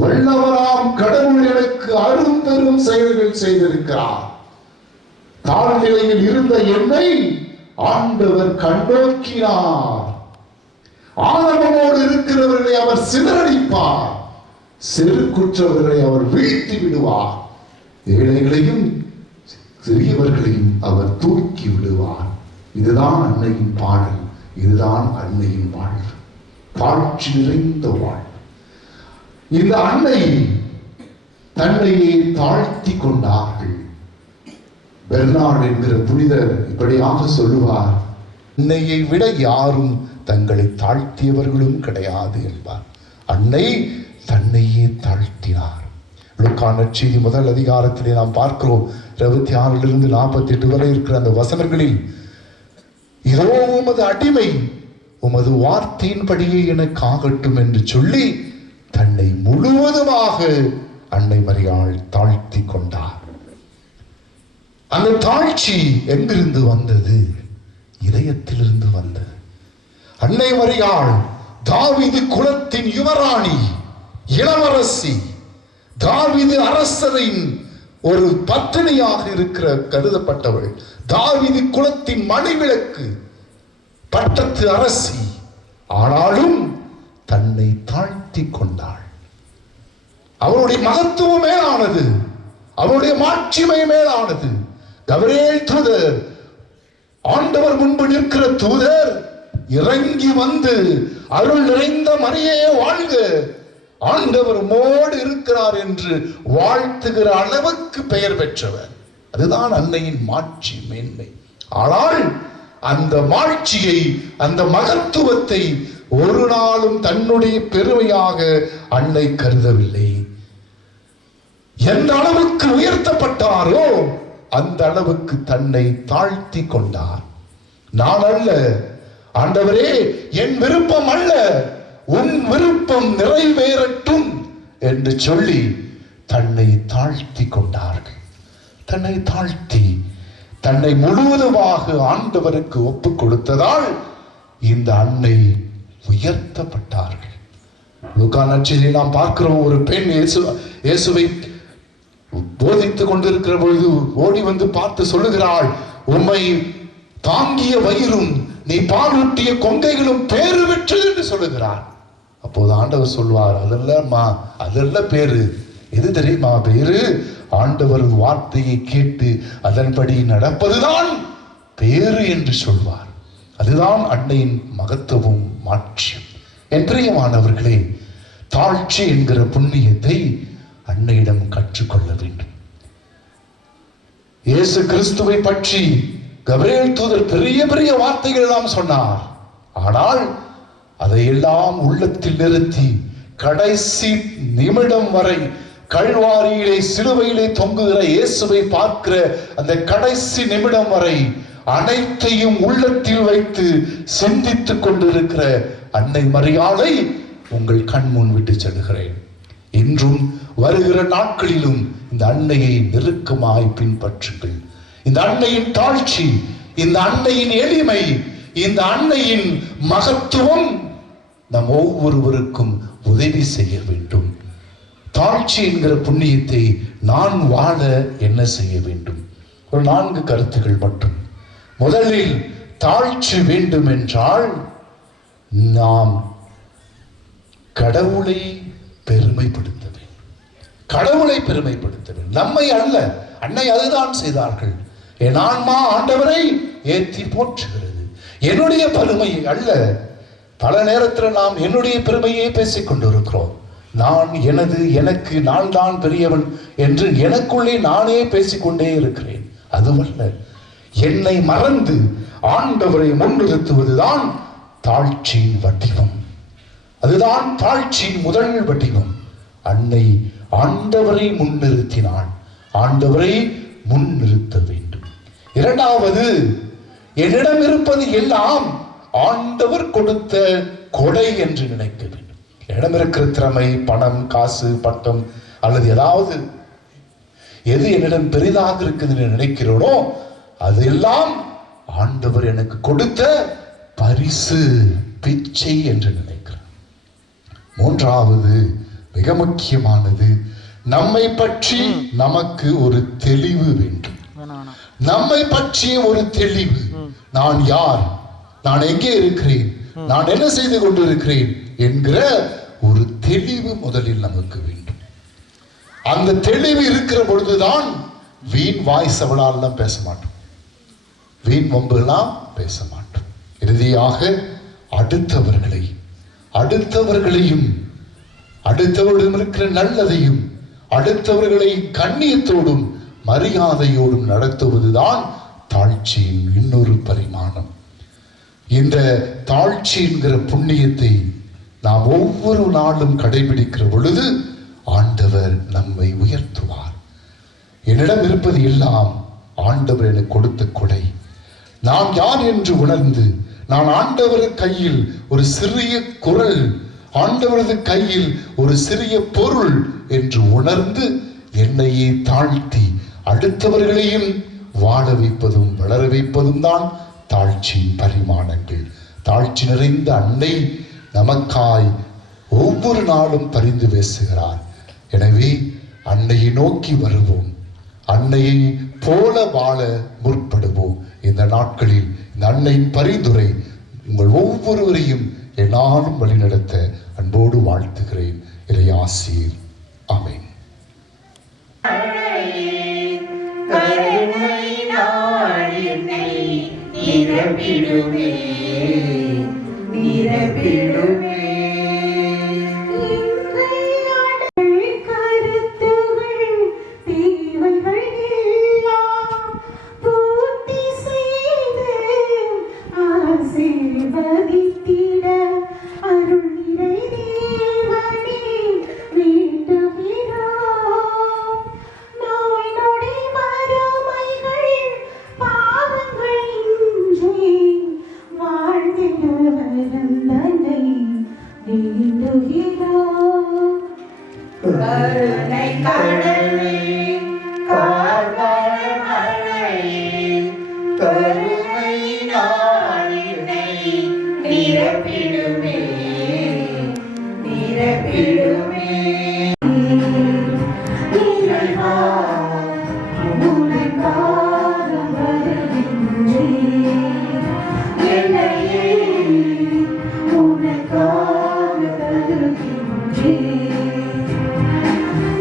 வல்லவராம் கடவுள் எனக்கு அரும் பெரும் செயல்கள் செய்திருக்கிறார். தாழ்நிலையில் இருந்த என்னை ஆண்டவர் கண்ணோக்கினார். ஆணவமோடு இருக்கிறவர்களை அவர் சிதறடிப்பார், செருக்குற்றவர்களை அவர் வீழ்த்தி விடுவார், ஏழைகளையும் சிறியவர்களையும் அவர் தூக்கி விடுவார். இதுதான் அன்னையின் பாடல், இதுதான் அன்னையின் வாழ்வு, தாழ்ச்சி நிறைந்த வாழ்வு. இந்த அன்னை தன்னையே தாழ்த்தி கொண்டார்கள். பெர்னார்ட் என்கிற புனிதர் இப்படியாக சொல்லுவார், அன்னையை விட யாரும் தங்களை தாழ்த்தியவர்களும் கிடையாது என்பார். அன்னை தன்னையே தாழ்த்தினார். லூக்கா நற்செய்தி முதல் அதிகாரத்திலே நாம் பார்க்கிறோம், 26 to 48 வரை இருக்கிற அந்த வசனங்களில், இதோ உமது அடிமை, உமது வார்த்தையின்படியே எனக்கு ஆகட்டும் என்று சொல்லி தன்னை முழுவதுமாக அன்னை மரியாள் தாழ்த்தி கொண்டார். அந்த தாழ்ச்சி எங்கிருந்து வந்தது? இதயத்திலிருந்து வந்தது. அன்னை மரியாள் தாவீது குலத்தின் யுவராணி, இளவரசி, தாவீது அரசரின் ஒரு பத்தினியாக இருக்கிற கருதப்பட்டவள், தாவீது குலத்தின் மணிவிளக்கு, பட்டத்து அரசி. ஆனாலும் தன்னை தாழ்த்தி கொண்டாள். அவருடைய மகத்துவம் மேலானது, அவருடைய மாட்சிமை மேலானது. கபிரியேல் தூதர், ஆண்டவர் முன்பு நிற்கிற தூதர், இறங்கி வந்து அருள் நிறைந்த மரியே வாழ்க, ஆண்டவர் உம்மோடு இருக்கிறார் என்று வாழ்த்துகிற அளவுக்கு பெயர் பெற்றவர். அதுதான் அன்னையின் மாட்சி, மேன்மை. ஆனால் அந்த மாட்சியை, அந்த மகத்துவத்தை ஒரு நாளும் தன்னுடைய பெருமையாக அன்னை கருதவில்லை. எந்த அளவுக்கு உயர்த்தப்பட்டாரோ அந்த அளவுக்கு தன்னை தாழ்த்தி கொண்டார். நான் அல்ல ஆண்டவரே, என் விருப்பம் அல்ல, உன் விருப்பம் நிறைவேறட்டும் என்று சொல்லி தன்னை தாழ்த்தி கொண்டார்கள். தன்னை தாழ்த்தி தன்னை முழுவதுமாக ஆண்டவருக்கு ஒப்புக் கொடுத்ததால் இந்த அன்னை உயர்த்தப்பட்டார்கள். லூக்கா நற்செய்தியை நாம் பார்க்கிறோம், ஒரு பெண் இயேசுவை போதித்துக் கொண்டிருக்கிற பொழுது ஓடி வந்து பார்த்து சொல்லுகிறாள், உம்மை தாங்கிய வயிறும் நீ பாலூட்டிய கொங்கைகளும் பேறு பெற்றது என்று சொல்லுகிறார். அப்போது ஆண்டவர் சொல்வார், அதெல்லாம்மா, அதெல்லாம் பேரு. எது தெரியுமா பேரு? ஆண்டவர் வார்த்தையை கேட்டு அதன்படி நடப்பதுதான் பேறு என்று சொல்வார். அதுதான் அன்னையின் மகத்துவம், மாட்சியம். என் பிரியமானவர்களே, தாழ்ச்சி என்கிற புண்ணியத்தை அன்னையிடம் கற்றுக்கொள்ள வேண்டும். இயேசு கிறிஸ்துவை பற்றி கபிரியேல் தூதர் பெரிய பெரிய வார்த்தைகள் எல்லாம் சொன்னார். ஆனால் அதையெல்லாம் உள்ளத்தில் நிறுத்தி கடைசி நிமிடம் வரை கல்வாரியிலே சிலுவையிலே தொங்குகிற இயேசுவை பார்க்கிற அந்த கடைசி நிமிடம் வரை அனைத்தையும் உள்ளத்தில் வைத்து சிந்தித்துக் கொண்டிருக்கிற அன்னை மரியாளை உங்கள் கண் முன் விட்டு செல்கிறேன். இன்றும் வருகிற நாட்களிலும் இந்த அன்னையை நெருக்கமாய் பின்பற்றுங்கள். இந்த அன்னையின் தாழ்ச்சி, இந்த அன்னையின் எளிமை, இந்த அன்னையின் மகத்துவம் நம் ஒவ்வொருவருக்கும் உதவி செய்ய வேண்டும். தாழ்ச்சி என்கிற புண்ணியத்தை நான் வாழ என்ன செய்ய வேண்டும்? ஒரு 4 கருத்துகள் மட்டும். முதலில் தாழ்ச்சி வேண்டும் என்றால் நாம் கடவுளை பெருமைப்படுத்த வேண்டும். கடவுளை பெருமைப்படுத்த வேண்டும், நம்மை அல்ல. அன்னை அதுதான் செய்தார்கள். என் ஆன்மா ஆண்டவரை ஏற்றி போற்றுகிறது. என்னுடைய பெருமையை அல்ல. பல நேரத்தில் நாம் என்னுடைய பெருமையை பேசிக் கொண்டிருக்கிறோம். நான், எனது, எனக்கு, நான் தான் பெரியவன் என்று எனக்குள்ளே நானே பேசிக்கொண்டே இருக்கிறேன். அதுவல்ல, என்னை மறந்து ஆண்டவரை முன்னிறுத்துவதுதான் தாழ்ச்சியின் வடிவம். அதுதான் தாழ்ச்சியின் முதல் வடிவம். அன்னை ஆண்டவரை முன்னிறுத்தினாள். ஆண்டவரை முன்னிறுத்த வேண்டும். இரண்டாவது, என்னிடம் இருப்பது எல்லாம் ஆண்டவர் கொடுத்த கொடை என்று நினைக்க வேண்டும். என்னிடம் இருக்கிற திறமை, பணம், காசு, பட்டம் அல்லது ஏதாவது எது என்னிடம் பெரிதாக இருக்குது நினைக்கிறோனோ அதெல்லாம் ஆண்டவர் எனக்கு கொடுத்த பரிசு, பிச்சை என்று நினைக்கிறேன். மூன்றாவது, மிக முக்கியமானது, நம்மை பற்றி நமக்கு ஒரு தெளிவு வேண்டும். நம்மை பற்றிய ஒரு தெளிவு. நான் யார், நான் எங்கே இருக்கிறேன், நான் என்ன செய்து கொண்டிருக்கிறேன் என்கிற ஒரு தெளிவு முதலில் நமக்கு வேண்டும். அந்த தெளிவு இருக்கிற பொழுதுதான் வீண் வாய் சவலால் பேச மாட்டோம், வீண் வம்புகளாம் பேச மாட்டோம். இறுதியாக அடுத்தவர்களையும் அடுத்தவரிடம் இருக்கிற நல்லதையும் அடுத்தவர்களை கண்ணியத்தோடும் மரியாதையோடும் நடத்துவதுதான் தாழ்ச்சியின் இன்னொரு பரிமாணம். இந்த தாழ்ச்சி என்கிற புண்ணியத்தை நாம் ஒவ்வொரு நாளும் கடைபிடிக்கிற பொழுது ஆண்டவர் நம்மை உயர்த்துவார். என்னிடம் இருப்பது எல்லாம் ஆண்டவர் எனக்கு கொடுத்த கொடை. நான் யார் என்று உணர்ந்து, நான் ஆண்டவர் கையில் ஒரு சிறிய குரல், ஆண்டவரது கையில் ஒரு சிறிய பொருள் என்று உணர்ந்து என்னையே தாழ்த்தி அடுத்தவர்களையும் வாழ வைப்பதும் வளர வைப்பதும் தான் தாழ்ச்சியின் பரிமாணங்கள். தாழ்ச்சி நிறைந்த அன்னை நமக்காய் ஒவ்வொரு நாளும் பரிந்து பேசுகிறார். எனவே அன்னையை நோக்கி வருவோம், அன்னையை போல வாழ முற்படுவோம். இந்த நாட்களில் இந்த அன்னையின் பரிந்துரை உங்கள் ஒவ்வொருவரையும் என்னாலும் வழிநடத்த அன்போடு வாழ்த்துகிறேன். இறையாசீர். ஆமென்.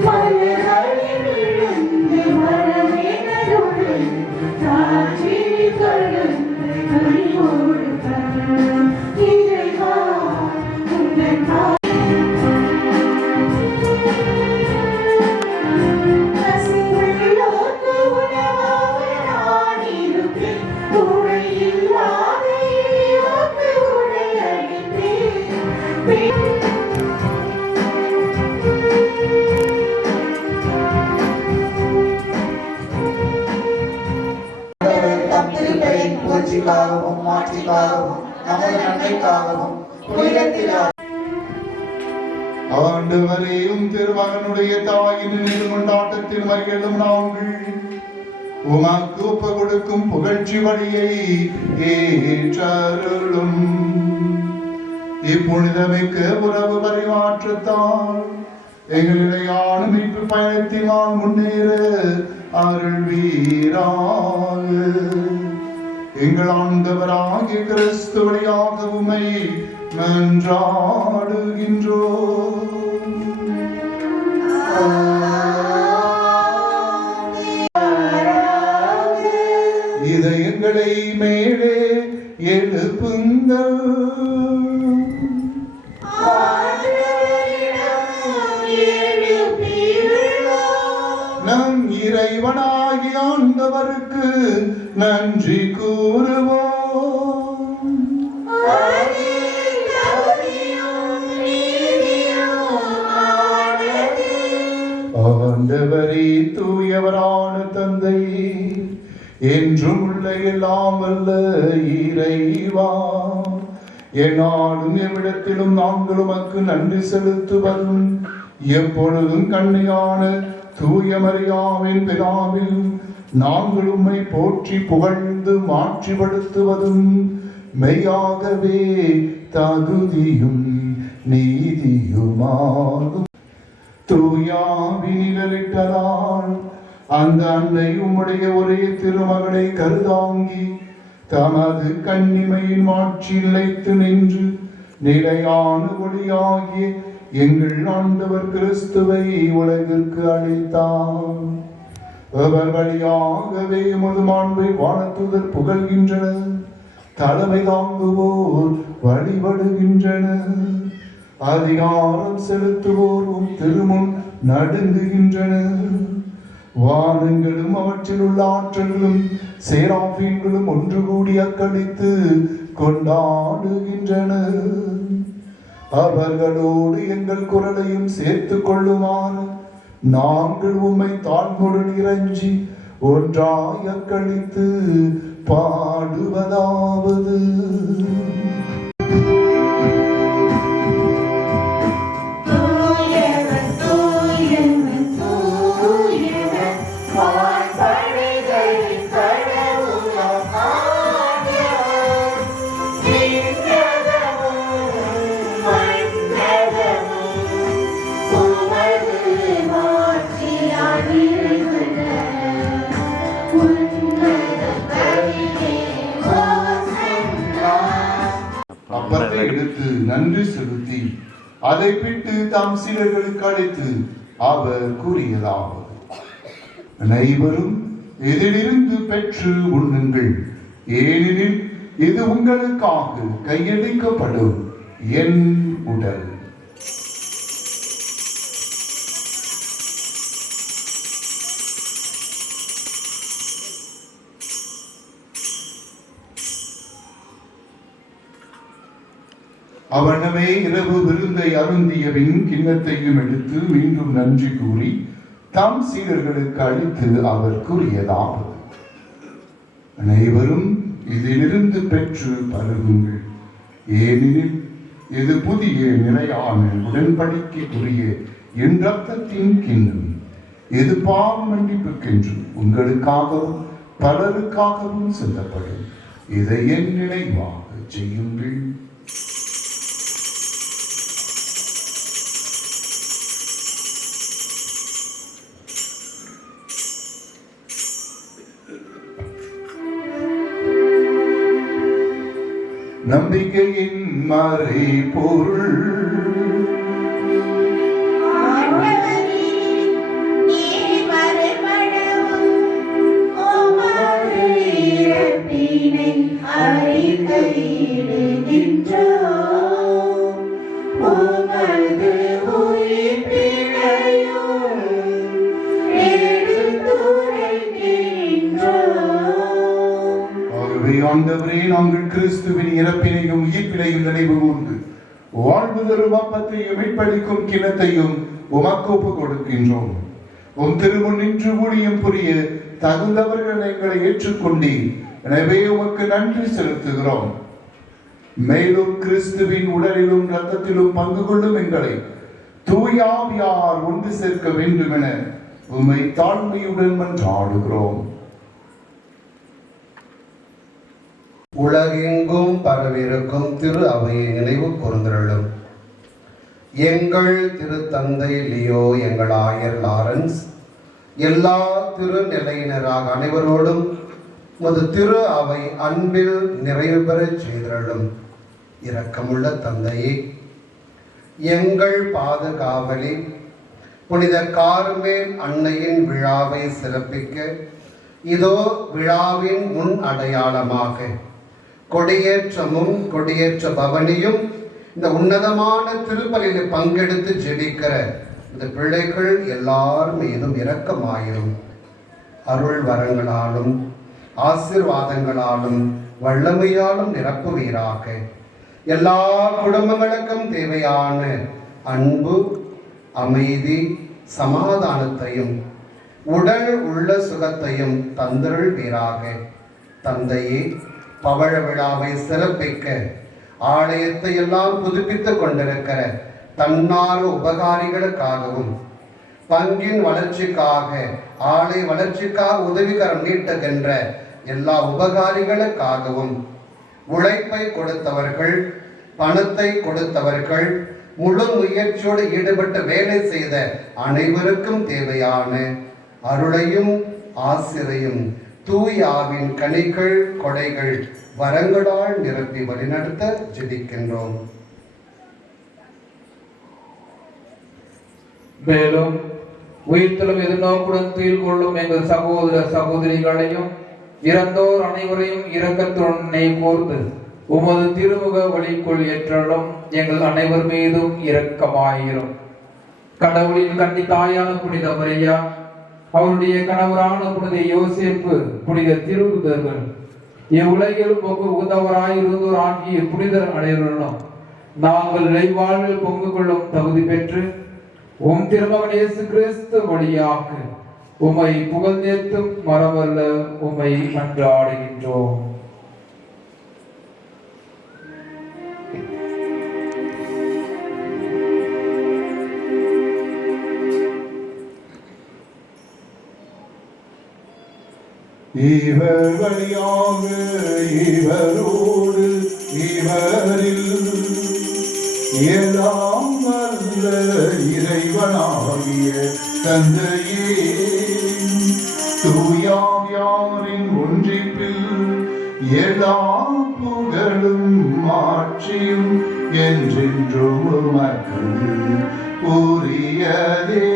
மலர்களில் விழுந்து மனமெனதொரு சாட்சி கருத்து புகழ்ச்சிக்காகவும் மாட்சிக்காகவும் நமது நன்மைக்காகவும் புனிதத்தில் ஆண்டவரையும் திருமகனுடைய தாயின் நினைவு கொண்டாட்டத்தில் மகிழும் நாங்கள் உமக்கு ஒப்பு கொடுக்கும் புகழ்ச்சி வழியை ஏற்றருளும். இப்புனிதமிக்க உறவு பரிமாற்றத்தால் எங்கள் நிலையான மீட்பு பயணத்தில் நான் முன்னேற அருள்வீராக. எங்கள் ஆண்டவராகிய கிறிஸ்து வழியாக உம்மை மன்றாடுகின்றோம். இதயங்களை மேலே எழுப்புங்கள். நம் இறைவனாகிய ஆண்டவருக்கு நன்றி கூறுவோம். ஆண்டவரே தூயவரான தந்தை, என்றும் உள்ள எல்லாம் வல்ல இறைவா, எந்நாளும் எவ்விடத்திலும் நாங்கள் உமக்கு நன்றி செலுத்துவதும் எப்பொழுதும் கண்ணியான தூய மரியாவின் பிதாவில் நாங்கள் உம்மை போற்றி புகழ்ந்து மாற்றிப்படுத்துவதும் மெய்யாகவே தகுதியும் நீதியுமாகும். தூயாவினிலிட்டதால் அந்த அன்னை உம்முடைய ஒரே திருமகளை கருதாங்கி தமது கன்னிமையின் மாட்சியில் நிலைத்து நின்று நிலையான ஒளியாகிய எங்கள் ஆண்டவர் கிறிஸ்துவை உலகிற்கு அளித்தார். அவர் வழியாகவே உமது மாண்பை வானதூதர் புகழ்கின்றனர், தலைமை தாங்குவோர் வழிபடுகின்றனர், அதிகாரம் செலுத்துவோரும் திருமுன் நடுங்குகின்றனர். வானங்களும் அவற்றில் உள்ள ஆற்றல்களும் சேராபீன்களும் ஒன்று கூடி அக்களித்து கொண்டாடுகின்றனர். அவர்களோடு எங்கள் குரலையும் சேர்த்துக் கொள்ளுமாறு நாங்கள் உம்மை தாழ்வுடன் இறைஞ்சி ஒன்றாய் அக்களித்து பாடுவதாவது. அப்பத்தை எடுத்து நன்றி செலுத்தி அதை பிட்டு தாம் சீடர்களுக்கு அழைத்து அவர் கூறியதாவது: அனைவரும் இதிலிருந்து பெற்று உண்ணுங்கள், ஏனெனில் இது உங்களுக்காக கையளிக்கப்படும் என் உடல். அவனமே இரவு விருந்தை அருந்தியபின் கிண்ணத்தையும் எடுத்து மீண்டும் நன்றி கூறி தாம் சீடர்களுக்கு அளித்து அவர் கூறியதாவது: அனைவரும் இதிலிருந்து பெற்று பருகுங்கள், ஏனெனில் இது புதிய நிலையான உடன்படிக்கைக்குரிய என் ரத்தத்தின் கிண்ணம். இது பாவ மன்னிப்புக்கென்று உங்களுக்காகவும் பலருக்காகவும் சிந்தப்படும். இதை என் நினைவாக செய்யுங்கள். நம்பிக்கையின் மறை பொருள் ஆண்டவரே, நாங்கள் கிறிஸ்துவின் இறப்பினையும் உயிர்ப்பினையும் நினைவு கூர்ந்து வாழ்வு தரும் அப்பத்தையும் மீட்பளிக்கும் கிணத்தையும் உமக்கு ஒப்புக் கொடுக்கின்றோம். உம் திருமுன் நின்று ஊழியம் புரிய தகுந்தவர்கள் எங்களை ஏற்றுக்கொண்டீர். எனவே உமக்கு நன்றி செலுத்துகிறோம். மேலும் கிறிஸ்துவின் உடலிலும் இரத்தத்திலும் பங்கு கொள்ளும் எங்களை தூயாவியார் ஒன்று சேர்க்க வேண்டும் என உம்மை தாழ்மையுடன் மன்றாடுகிறோம். உலகெங்கும் பரவிருக்கும் திரு அவையை நினைவு கூர்ந்தருளும். எங்கள் திருத்தந்தை லியோ, எங்கள் ஆயர் லாரன்ஸ், எல்லா திருநிலையினராக அனைவரோடும் முது திரு அவை அன்பில் நிறைவு பெறச் செய்தருளும். இரக்கமுள்ள தந்தையே, எங்கள் பாதுகாவலி புனித கார்மேல் அன்னையின் விழாவை சிறப்பிக்க இதோ விழாவின் முன் அடையாளமாக கொடியேற்றமும் கொடியேற்ற பவனியும் இந்த உன்னதமான திருப்பலியில் பங்கெடுத்து ஜெபிக்கிற இந்த பிள்ளைகள் எல்லார் மீதும் இரக்கமாயிரும். அருள் வரங்களாலும் ஆசீர்வாதங்களாலும் வல்லமையாலும் நிரப்புவீராக. எல்லா குடும்பங்களுக்கும் தேவையான அன்பு, அமைதி, சமாதானத்தையும் உடல் உள்ள சுகத்தையும் தந்தருள்வீராக. தந்தையே, பவழ விழாவை சிறப்பிக்க ஆலயத்தை எல்லாம் புதுப்பித்துக் கொண்டிருக்கிற தன்னார்வ உபகாரிகளுக்காகவும் பங்கின் வளர்ச்சிக்காக ஆலய வளர்ச்சிக்காக உதவிகரம் நீட்டுகின்ற எல்லா உபகாரிகளுக்காகவும் உழைப்பை கொடுத்தவர்கள், பணத்தை கொடுத்தவர்கள், முழு முயற்சியோடு ஈடுபட்டு வேலை செய்த அனைவருக்கும் தேவையான அருளையும் ஆசிரையும் தூயாவின் கனிகள் கொடைகள் வரங்களால் நிரப்பி வழிநடத்த ஜெபிக்கின்றோம். மேலும் உயிர்த்தலும் எதிர்நோக்குடன் துயில் கொள்ளும் எங்கள் சகோதர சகோதரிகளையும் இறந்தோர் அனைவரையும் இரக்கத்துடன் நினைவுகூர்ந்து உமது திருமுக வழிக்குள் ஏற்றலும் எங்கள் அனைவர் மீதும் இரக்கமாயிரும். கடவுளின் கன்னி தாயான புனித மரியா, அவருடைய கணவரான புனித யோசேப்பு, புனித திருத்தூதர்கள், இவ்வுலகில் உகந்தவராயிருந்தோர் ஆகிய புனிதர் அனைவரும் நாங்கள் இறைவாழ்வில் பங்கு கொள்ளும் தகுதி பெற்று உம் திருமகன் இயேசு கிறிஸ்து வழியாக உம்மை புகழ்ந்தேத்தும் மரமல்ல உம்மை மன்றாடுகின்றோம். இவர் வழியாக இவரோடு இவரில் எல்லாம் வல்ல இறைவனாகிய தந்தையே, தூயாவியாரின் ஒன்றிப்பில் எல்லா புகழும் மாற்றியும் என்றென்றும் உமக்கு உரியதே.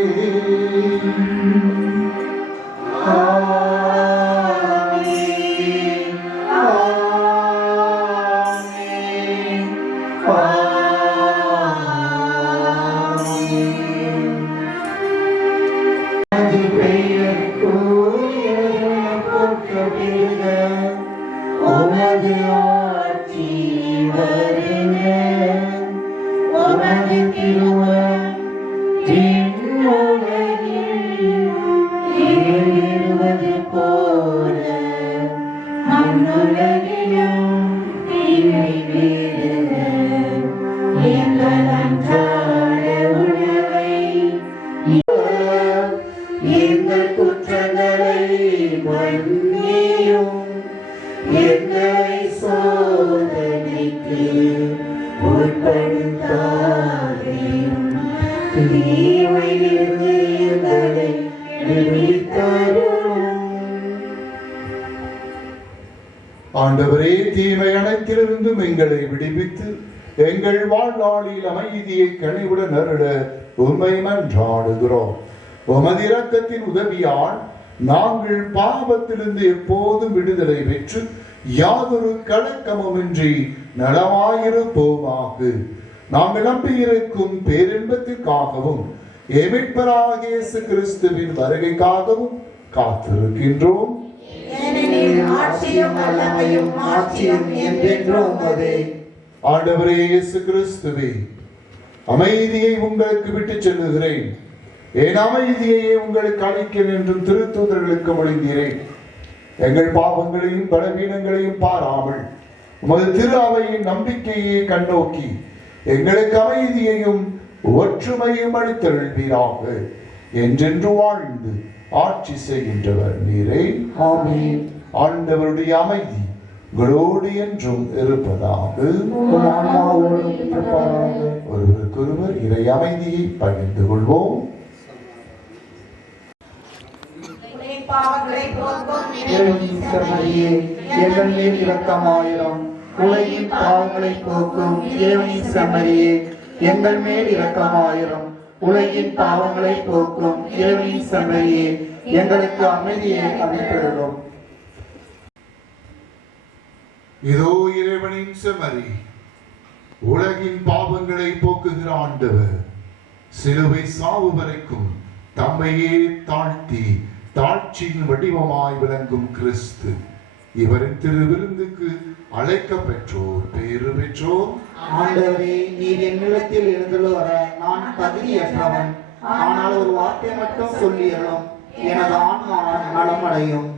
ஆண்டவரே, தீமை அனைத்திலிருந்தும் எங்களை விடுவித்து எங்கள் வாழ்நாளில் அமைதியை கனிவுடன் அருள உம்மை மன்றாடுகிறோம். உமது இரக்கத்தின் உதவியால் நாங்கள் பாவத்திலிருந்து எப்போதும் விடுதலை பெற்று யாதொரு கலக்கமுமின்றி நலமாயிருப்போமாக. நாங்கள் நம்பியிருக்கும் பேரின்பத்திற்காகவும் மீட்பராகிய இயேசு கிறிஸ்துவின் வருகைக்காகவும் காத்திருக்கின்றோம். ஆண்டவரே இயேசு கிறிஸ்துவே, அமைதியை உங்களுக்கு விட்டு செல்லுகிறேன், என் அமைதியையே உங்களுக்கு அளிக்கிறேன் என்றும் திருத்தூதர்களுக்கு மொழிந்தீரேன். எங்கள் பாவங்களையும் பலவீனங்களையும் பாராமல் உமது திரு அவையின் நம்பிக்கையை கண்ணோக்கி எங்களுக்கு அமைதியையும் ஒற்றுமையும் அளித்தருள்வீராக. என்றென்று வாழ்ந்து ஆட்சி செய்கின்றவர் நீரே. ஆமென். ஆண்டவருடைய அமைதி உங்களோடு என்றும் இருப்பதாக. ஒருவருக்கொருவர் இறை அமைதியை பகிர்ந்து கொள்வோம். எங்கள் மேல் இரக்கமாயிரம். உலகின் பாவங்களை போக்கும் இறைவனின் செம்மறியே, எங்கள் மேல் இரக்கமாயிரம். உலகின் பாவங்களை போக்கும் இறைவனின் செம்மறியே, எங்களுக்கு அமைதியை அளித்தருளும். இதோ இறைவனின் செம்மறி, உலகின் பாவங்களை போக்குகிற ஆண்டவர். சிலுவை சாவு வரைக்கும் தம்மையே தாழ்த்தி தாட்சியின் வடிவமாய் விளங்கும் கிறிஸ்து. இவரின் திருவிருந்துக்கு அழைக்க பெற்றோர் பேறு பெற்றோர். ஆண்டவரே, நீர் என்னிடத்தில் எழுந்துள்ள வர நான் தகுதியற்றவன். ஆனால் ஒரு வார்த்தை மட்டும் சொல்லியலும் எனது ஆன்மா நலமடையும்.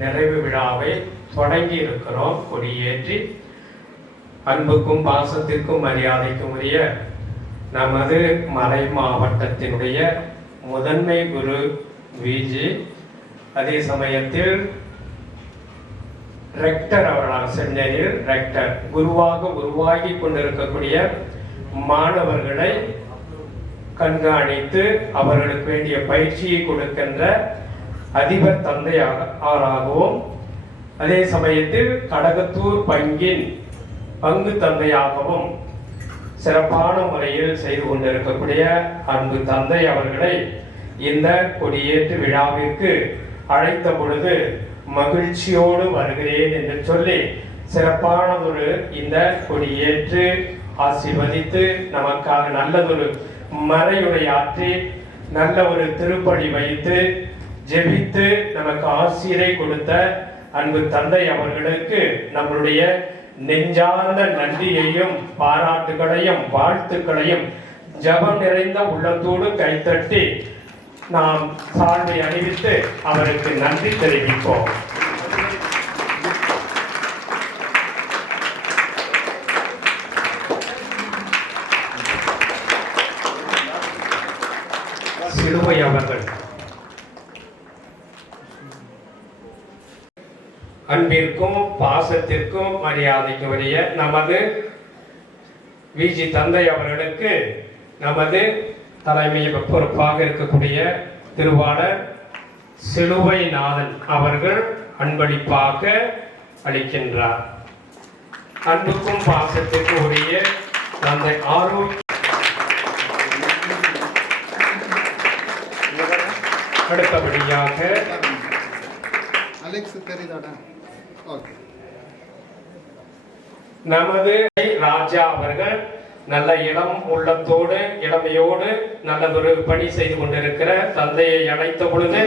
நிறைவு விழாவை தொடங்கி இருக்கிறோம். கொடியேற்றி அன்புக்கும் பாசத்திற்கும் மரியாதைக்கும் உரிய நமது மலை மாவட்டத்தினுடைய முதன்மை குரு விஜி, அதே சமயத்தில் ரெக்டர் அவர்களாக சென்னையில் ரெக்டர் குருவாக உருவாகி கொண்டிருக்கக்கூடிய மாணவர்களை கண்காணித்து அவர்களுக்கு வேண்டிய பயிற்சியை கொடுக்கின்ற அதிபர் தந்தையாகவும், அதே சமயத்தில் கடகத்தூர் பங்கின் பங்கு தந்தையாகவும் சிறப்பான முறையில் செய்து கொண்டிருக்கக்கூடிய அன்பு தந்தை அவர்களை இந்த கொடியேற்று விழாவிற்கு அழைத்த பொழுது மகிழ்ச்சியோடு வருகிறேன் என்று சொல்லி சிறப்பானதொரு இந்த கொடியேற்று ஆசீர்வதித்து நமக்காக நல்லதொரு மறையுரையாற்றி நல்ல ஒரு திருப்படி வைத்து ஜெபித்து நமக்கு ஆசீரை கொடுத்த அன்பு தந்தை அவர்களுக்கு நம்மளுடைய நெஞ்சார்ந்த நன்றியையும் பாராட்டுகளையும் வாழ்த்துக்களையும் ஜபம் நிறைந்த உள்ளத்தோடு கைத்தட்டி நாம் சால்வை அணிவித்து அவருக்கு நன்றி தெரிவிப்போம். அன்பிற்கும் பாசத்திற்கும் மரியாதைக்கு உரிய நமது விஜி தந்தை அவர்களுக்கு நமது தலைமை பொறுப்பாக இருக்கக்கூடிய திருவாளர் சிலுவைநாதன் அவர்கள் அன்பளிப்பாக அளிக்கின்றார். அன்புக்கும் பாசத்திற்கும் உரிய தந்தை ஆரோக்கிய அடுத்தபடியாக நமது ராஜா அவர்கள் நல்ல இளம் உள்ளத்தோடு இளமையோடு நல்லதொரு பணி செய்து கொண்டிருக்கிற தந்தையை அழைத்த பொழுது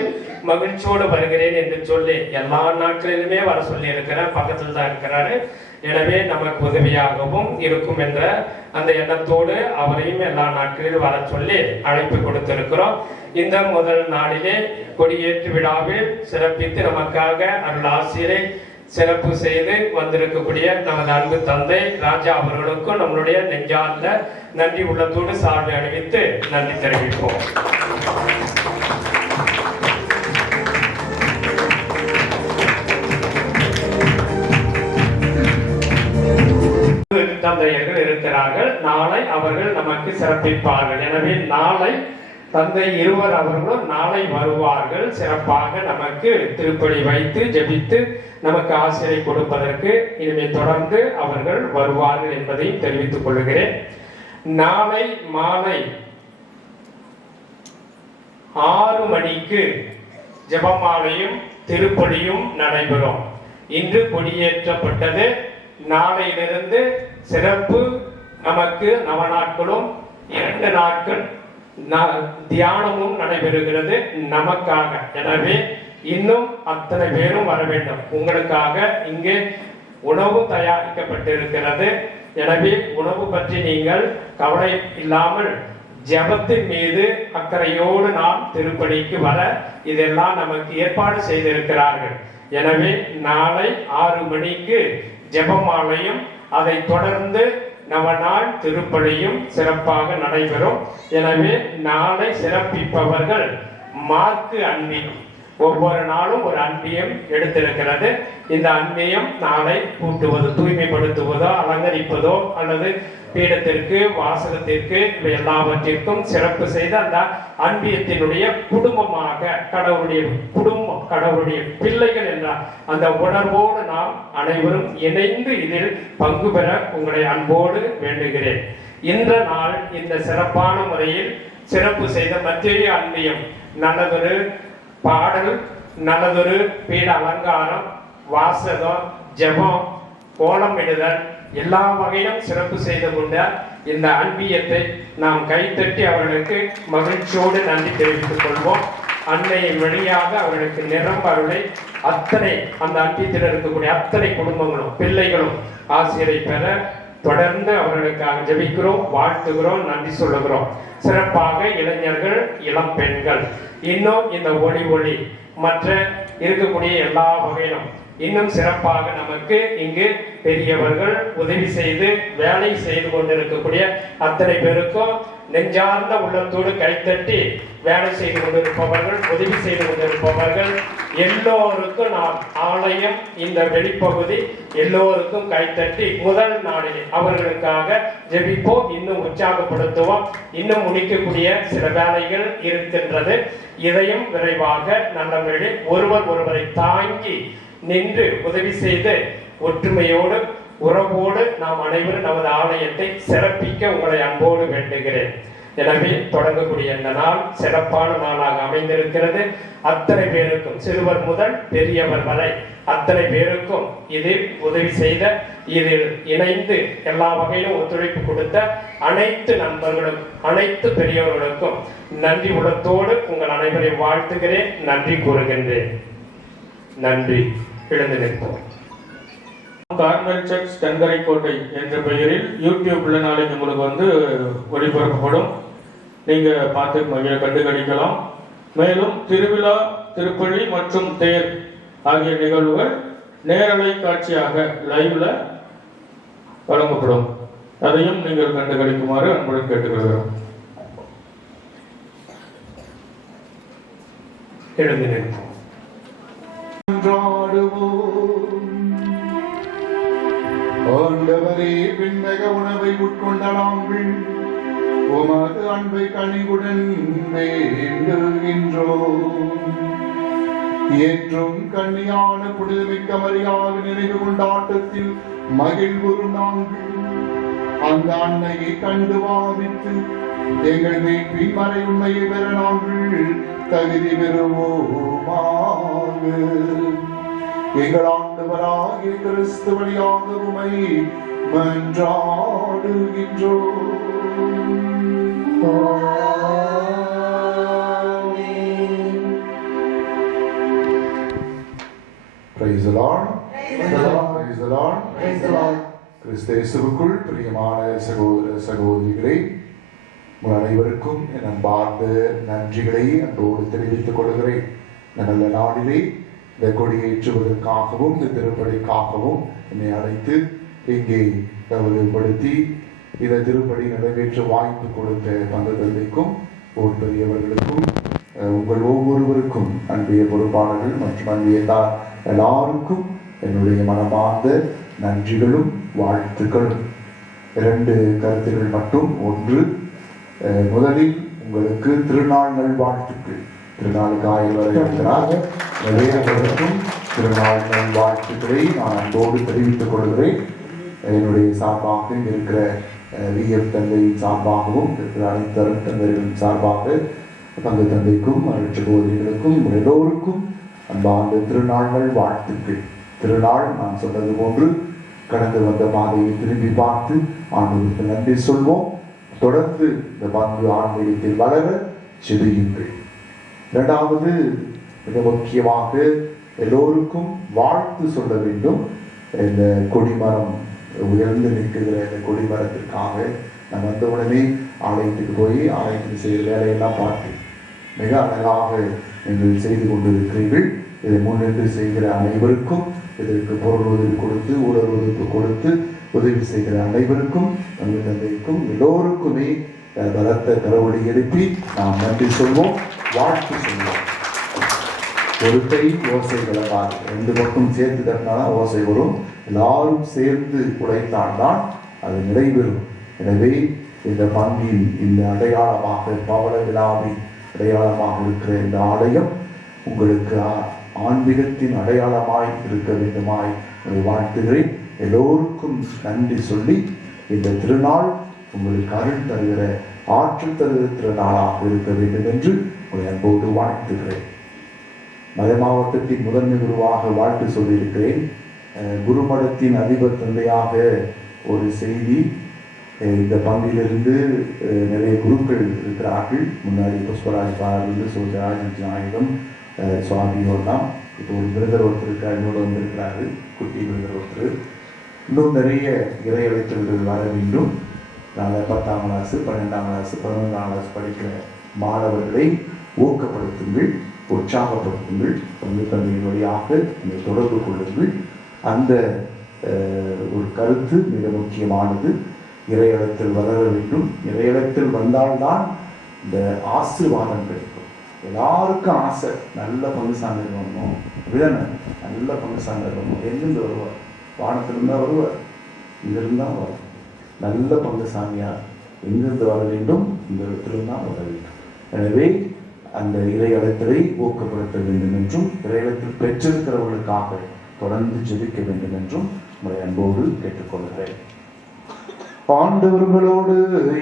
மகிழ்ச்சியோடு வருகிறேன் என்று சொல்லி எல்லா நாட்களிலுமே வர சொல்லி இருக்கிறார். பக்கத்தில் தான் இருக்கிறாரு. எனவே நமக்கு உதவியாகவும் இருக்கும் என்ற அந்த எண்ணத்தோடு அவரையும் எல்லா நாட்களிலும் வர சொல்லி அழைப்பு கொடுத்திருக்கிறோம். இந்த முதல் நாளிலே கொடியேற்று விழாவில் சிறப்பித்து நமக்காக அருள் ஆசிரியரை சிறப்பு செய்து வந்திருக்கக்கூடிய நமது அன்பு தந்தை ராஜா அவர்களுக்கும் நம்மளுடைய நெஞ்சார்ந்த நன்றி உள்ளத்தோடு சார்பை அணிவித்து நன்றி தெரிவிப்போம். தந்தையர்கள் இருக்கிறார்கள். நாளை அவர்கள் நமக்கு சிறப்பிப்பார்கள். எனவே நாளை தந்தை இருவர் அவர்களும் நாளை வருவார்கள். சிறப்பாக நமக்கு திருப்பலி வைத்து ஜெபித்து நமக்கு ஆசிரியை கொடுப்பதற்கு இனிமேல் தொடர்ந்து அவர்கள் வருவார்கள் என்பதை தெரிவித்துக் கொள்கிறேன். நாளை மாலை 6 மணிக்கு ஜெபமாலையும் திருப்பலியும் நடைபெறும். இன்று கொடியேற்றப்பட்டது. நாளையிலிருந்து சிறப்பு நமக்கு நவநாட்களும் 2 நாட்கள் தியானமும் நடைபெறுகிறது நமக்காக. எனவே இன்னும் அத்தனை பேரும் வர வேண்டும். உங்களுக்காக இங்கே உணவு தயாரிக்கப்பட்டிருக்கிறது. எனவே உணவு பற்றி நீங்கள் கவலை இல்லாமல் ஜெபத்தின் மீது அக்கறையோடு நாம் திருப்பலிக்கு வர இதெல்லாம் நமக்கு ஏற்பாடு செய்திருக்கிறார்கள். எனவே நாளை 6 மணிக்கு ஜெபமாலையும் அதை தொடர்ந்து நவநாள் திருப்பலியும் சிறப்பாக நடைபெறும். எனவே நாளை சிறப்பிப்பவர்கள் மார்க்கு அன்பியம். ஒவ்வொரு நாளும் ஒரு அன்பியம் எடுத்திருக்கிறது. இந்த அன்பியம் நாளை கூட்டுவது, தூய்மைப்படுத்துவதோ அலங்கரிப்பதோ அல்லது பீடத்திற்கு வாசகத்திற்கு இவை எல்லாவற்றிற்கும் சிறப்பு செய்து அந்த அன்பியத்தினுடைய குடும்பமாக கடவுளுடைய குடும்பம், கடவுளுடைய பிள்ளைகள் என்ற அந்த உணர்வோடு நாம் அனைவரும் இணைந்து இதில் பங்கு பெற உங்களை அன்போடு வேண்டுகிறேன். இந்த நாள் இந்த சிறப்பான முறையில் சிறப்பு செய்த மத்திய அன்பியம் நல்லதொரு பாடல், நல்லதொரு பீட அலங்காரம், வாசகம், ஜெபம், கோலமிடுதல் எல்லா வகையிலும் சிறப்பு செய்து கொண்ட இந்த அன்பியத்தை நாம் கைத்தட்டி அவர்களுக்கு மகிழ்ச்சியோடு நன்றி தெரிவித்துக் கொள்வோம். அன்னையின் வழியாக அவர்களுக்கு நிரம்ப அருளை அத்தனை அந்த அன்பியத்தில் இருக்கக்கூடிய அத்தனை குடும்பங்களும் பிள்ளைகளும் ஆசிரியரை பெற தொடர்ந்து அவர்களுக்காக ஜெபிக்கிறோம், வாழ்த்துகிறோம், நன்றி சொல்லுகிறோம். சிறப்பாக இளைஞர்கள், இளம் பெண்கள் இன்னும் இந்த ஒளி மற்ற இருக்கக்கூடிய எல்லா வகையிலும் இன்னும் சிறப்பாக நமக்கு இங்கு பெரியவர்கள் உதவி செய்து வேலை செய்து கொண்டிருக்கக்கூடிய அத்தனை பேருக்கும் நெஞ்சார்ந்த உள்ளத்தோடு கைத்தட்டி வேலை செய்து கொண்டிருப்பவர்கள், உதவி செய்து கொண்டிருப்பவர்கள் எல்லோருக்கும் நாம் ஆலயம் இந்த வெளிப்பகுதி எல்லோருக்கும் கைத்தட்டி முதல் நாளில் அவர்களுக்காக ஜெபிப்போம், இன்னும் உற்சாகப்படுத்துவோம். இன்னும் முடிக்கக்கூடிய சில வேலைகள் இருக்கின்றது. இதையும் விரைவாக நல்ல முறையில் ஒருவரை தாங்கி நின்று உதவி செய்து ஒற்றுமையோடு உறவோடு நாம் அனைவரும் நமது ஆலயத்தை சிறப்பிக்க உங்களை அன்போடு வேண்டுகிறேன். எனவே தொடங்கக்கூடிய இந்த நாள் சிறப்பான நாளாக அமைந்திருக்கிறது. அத்தனை பேருக்கும் சிறுவர் முதல் பெரியவர் வரை அத்தனை பேருக்கும் இதில் உதவி செய்த, இதில் இணைந்து எல்லா வகையிலும் ஒத்துழைப்பு கொடுத்த அனைத்து நண்பர்களுக்கும் அனைத்து பெரியவர்களுக்கும் நன்றி உள்ளத்தோடு உங்கள் அனைவரையும் வாழ்த்துகிறேன், நன்றி கூறுகின்றேன். நன்றி. எழுந்து நிற்போம். கார்மல் சர்ச் தென்கரைக்கோட்டை என்ற பெயரில் யூடியூப்ல நாளைக்கு உங்களுக்கு ஒளிபரப்பப்படும். நீங்க பார்த்து மகிழ கண்டுகளிக்கலாம். மேலும் திருவிழா, திருப்பலி மற்றும் தேர் ஆகிய நிகழ்வுகள் நேரலை காட்சியாக லைவ்ல வழங்கப்படும். அதையும் நீங்கள் கண்டுகளிக்குமாறு அன்புடன் கேட்டுக்கொள்கிறோம். எழுந்து நிற்போம். அவரே பின்மக உணவை உட்கொண்ட நாங்கள் உமது அன்பை கனிவுடன் வேண்டுகின்றோம். என்றும் கன்னியான புனிதமிக்க மரியாக நினைவு கொண்டாட்டத்தில் மகிழ்வுறு நாங்கள் அந்த அன்னையை கண்டு வாவித்து எங்கள் மீட்பின் மறை உண்மையை பெற நாங்கள் தகுதி பெறுவோமாக. எங்கள் ஆண்டவராகிய கிறிஸ்து வழியாக உம்மை மன்றாடுகின்றோம். Praise the Lord. Praise the Lord. Praise the Lord. Praise the Lord. கிறிஸ்தேசுவுக்குள் பிரியமான சகோதர சகோதரிகளே, உங்கள் அனைவருக்கும் என் அன்பார்ந்த நன்றிகளை அன்போடு தெரிவித்துக் கொள்கிறேன். நல்ல நாளிலே இந்த கொடியேற்றுவதற்காகவும் இந்த திருப்பலிக்காகவும் என்னை அழைத்து இங்கே கௌரவப்படுத்தி இந்த திருப்பலி நிறைவேற்ற வாய்ப்பு கொடுத்த பந்த தந்தைக்கும் ஓர் பெரியவர்களுக்கும் உங்கள் ஒவ்வொருவருக்கும் அன்பிய பொறுப்பாளர்கள் மற்றும் அன்பிய எல்லாருக்கும் என்னுடைய மனமார்ந்த நன்றிகளும் வாழ்த்துக்களும். 2 கருத்துக்கள் மட்டும். ஒன்று, முதலில் உங்களுக்கு திருநாள் நல்வாழ்த்துக்கள். திருநாளுக்கு ஆயுள் வரை இருக்கிறார். நிறையவர்களுக்கும் திருநாள் நல்வாழ்த்துக்களை நான் அன்போடு தெரிவித்துக் கொள்கிறேன். என்னுடைய சார்பாக இருக்கிற விஎஃப் தந்தையின் சார்பாகவும் இருக்கிற அனைத்து அருட்தந்தைகளின் சார்பாக பங்கு தந்தைக்கும் சகோதரிகளுக்கும் எல்லோருக்கும் அன்பார்ந்த திருநாள்கள் வாழ்த்துக்கள். திருநாள் நான் சொன்னது போன்று கடந்து வந்த பாதையை திரும்பி பார்த்து ஆண்டவருக்கு நன்றி சொல்வோம். தொடர்ந்து இந்த பங்கு ஆன்மீகத்தில் வளர செதுயுங்கள். 2வது, மிக முக்கியமாக எல்லோருக்கும் வாழ்த்து சொல்ல வேண்டும். இந்த கொடிமரம் உயர்ந்து நிற்கிற இந்த கொடிமரத்திற்காக நான் வந்த உடனே ஆலயத்துக்கு போய் ஆலயத்தில் செய்கிற வேலையெல்லாம் பார்த்து மிக அழகாக நீங்கள் செய்து கொண்டிருக்கிறீர்கள். இதை முன்னின்று செய்கிற அனைவருக்கும், இதற்கு பொருள் உதவி கொடுத்து உடல் உதவி கொடுத்து உதவி செய்கிற அனைவருக்கும் தமிழ் தந்தைக்கும் எல்லோருக்குமே பலத்த கரவொலி எழுப்பி நாம் நன்றி சொல்வோம், வாழ்த்து சொல்வோம். ஒரு கை ஓசை விளங்காது, 2 பக்கம் சேர்த்து தட்டினால்தான் ஓசை வரும். எல்லாரும் சேர்ந்து உழைத்தால்தான் அது நிறைவேறும். எனவே இந்த பங்கின் இந்த அடையாளமாக பவள விழாவின் அடையாளமாக இருக்கிற இந்த ஆலயம் உங்களுக்கு ஆன்மீகத்தின் அடையாளமாய் இருக்க வேண்டுமாய் வாழ்த்துகிறேன். எல்லோருக்கும் நன்றி சொல்லி இந்த திருநாள் உங்களுக்கு அருள் தருகிற ஆற்றல் தருகிற திருநாளாக இருக்க வேண்டும் என்று உங்களை அன்போடு வாழ்த்துகிறேன். மலை மாவட்டத்தின் முதன்மை குருவாக வாழ்த்து சொல்லியிருக்கிறேன். குருமடத்தின் அதிபர் தந்தையாக ஒரு செய்தி. இந்த பங்கிலிருந்து நிறைய குருக்கள் இருக்கிறார்கள். முன்னாடி புஷ்பராஜ் பாரதி, சோஜராஜ் நாயகம், சுவாமியோலாம். இப்போ ஒரு விருதர் ஒருத்தர் இருக்கிறார், என்னோட வந்திருக்கிறாரு குட்டி விருதர் ஒருத்தர். இன்னும் நிறைய இறை அழைத்தல்கள் வர வேண்டும். நாங்கள் 10ஆம் கிளாஸ், 12ஆம் கிளாஸ், 11ஆம் கிளாஸ் படிக்கிற மாணவர்களை ஊக்கப்படுத்துங்கள், உற்சாகப்படுத்துங்கள். பங்கு தந்தையின் வழியாக நீங்கள் தொடர்பு கொள்ளுங்கள். அந்த ஒரு கருத்து மிக முக்கியமானது. இறையளத்தில் வளர வேண்டும். இறையளத்தில் வந்தால்தான் இந்த ஆசீர்வாதம் கிடைக்கும். எல்லாருக்கும் ஆசை, நல்ல பங்கு சாங்கர் வரணும், விழனை நல்ல பங்கு சாங்கர் வரணும். எங்கிருந்து வருவார்? வானத்திலிருந்தா வருவார், இங்கிருந்தான் வரும். நல்ல பங்கு சாமியார் எங்கிருந்து வர வேண்டும்? இந்த இடத்திலிருந்தான் வர வேண்டும். எனவே அந்த இறையளத்திலை ஊக்கப்படுத்த வேண்டும் என்றும் இறையளத்தில் பெற்றிருக்கிறவர்களுக்காக தொடர்ந்து ஜெபிக்க வேண்டும் என்றும் உங்களை அன்போடு கேட்டுக்கொள்கிறேன். ஆண்டவர்களோடு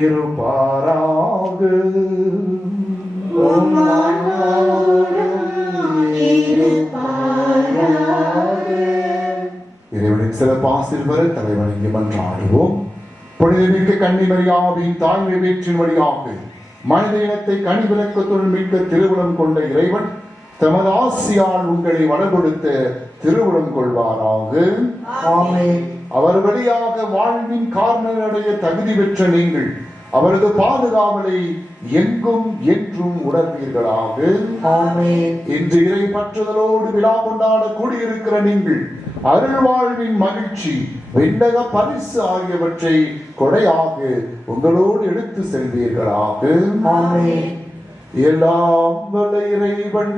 இருப்பாராக. இறைவனின் சிறப்பாசில் வர தலைவணங்கி மன்றாடுவோம். புனிதமிக்க கன்னிமரியாவின் தாய்மை வீற்றின் வழியாக மனித இனத்தை கனிவிலக்கத்துடன் மீட்க திருவுளம் கொண்ட இறைவன் தமது ஆசியால் உங்களை வளப்படுத்த திருவுளம் கொள்வாராக. ஆமென். அவர் வழியாக வாழ்வின் காரணடைய தகுதி பெற்ற நீங்கள் அவரது பாதுகாவலை எங்கும் என்றும் உணர்வீர்களாக. ஆமென். இன்று இறை பற்றுதலோடு விழா கொண்டாட கூடியிருக்கிற நீங்கள் அருள் வாழ்வின் மகிழ்ச்சி, விண்ணக பரிசு ஆகியவற்றை கொடையாக உங்களோடு எடுத்து செல்வீர்களாக. ஆமென். எல்லாம் வல்ல இறைவன்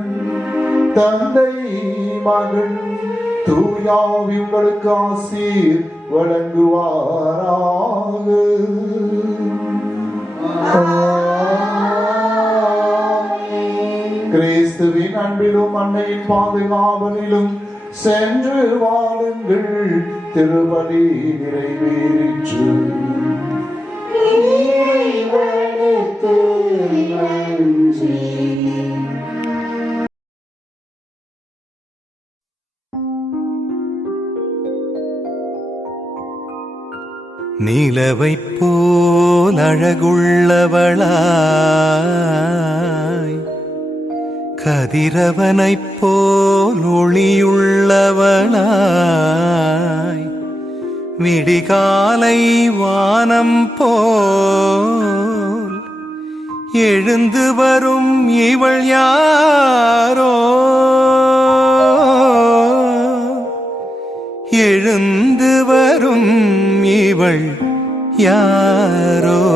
தந்தை மகன் தூயாவி உங்களுக்கு ஆசீர் வழங்குவாராக. கிறிஸ்துவின் அன்பிலும் அன்னையின் பாதுகாவலிலும் சென்று வாழுங்கள். திருப்பலி நிறைவேறிற்று. நிலவைப் போல் அழகுள்ளவளாய், கதிரவனைப் போல் ஒளியுள்ளவளாய், விடிகாலை வானம் போல் எழுந்து வரும் இவள் யாரோ, எழுந்து வரும் இவள் யாரோ.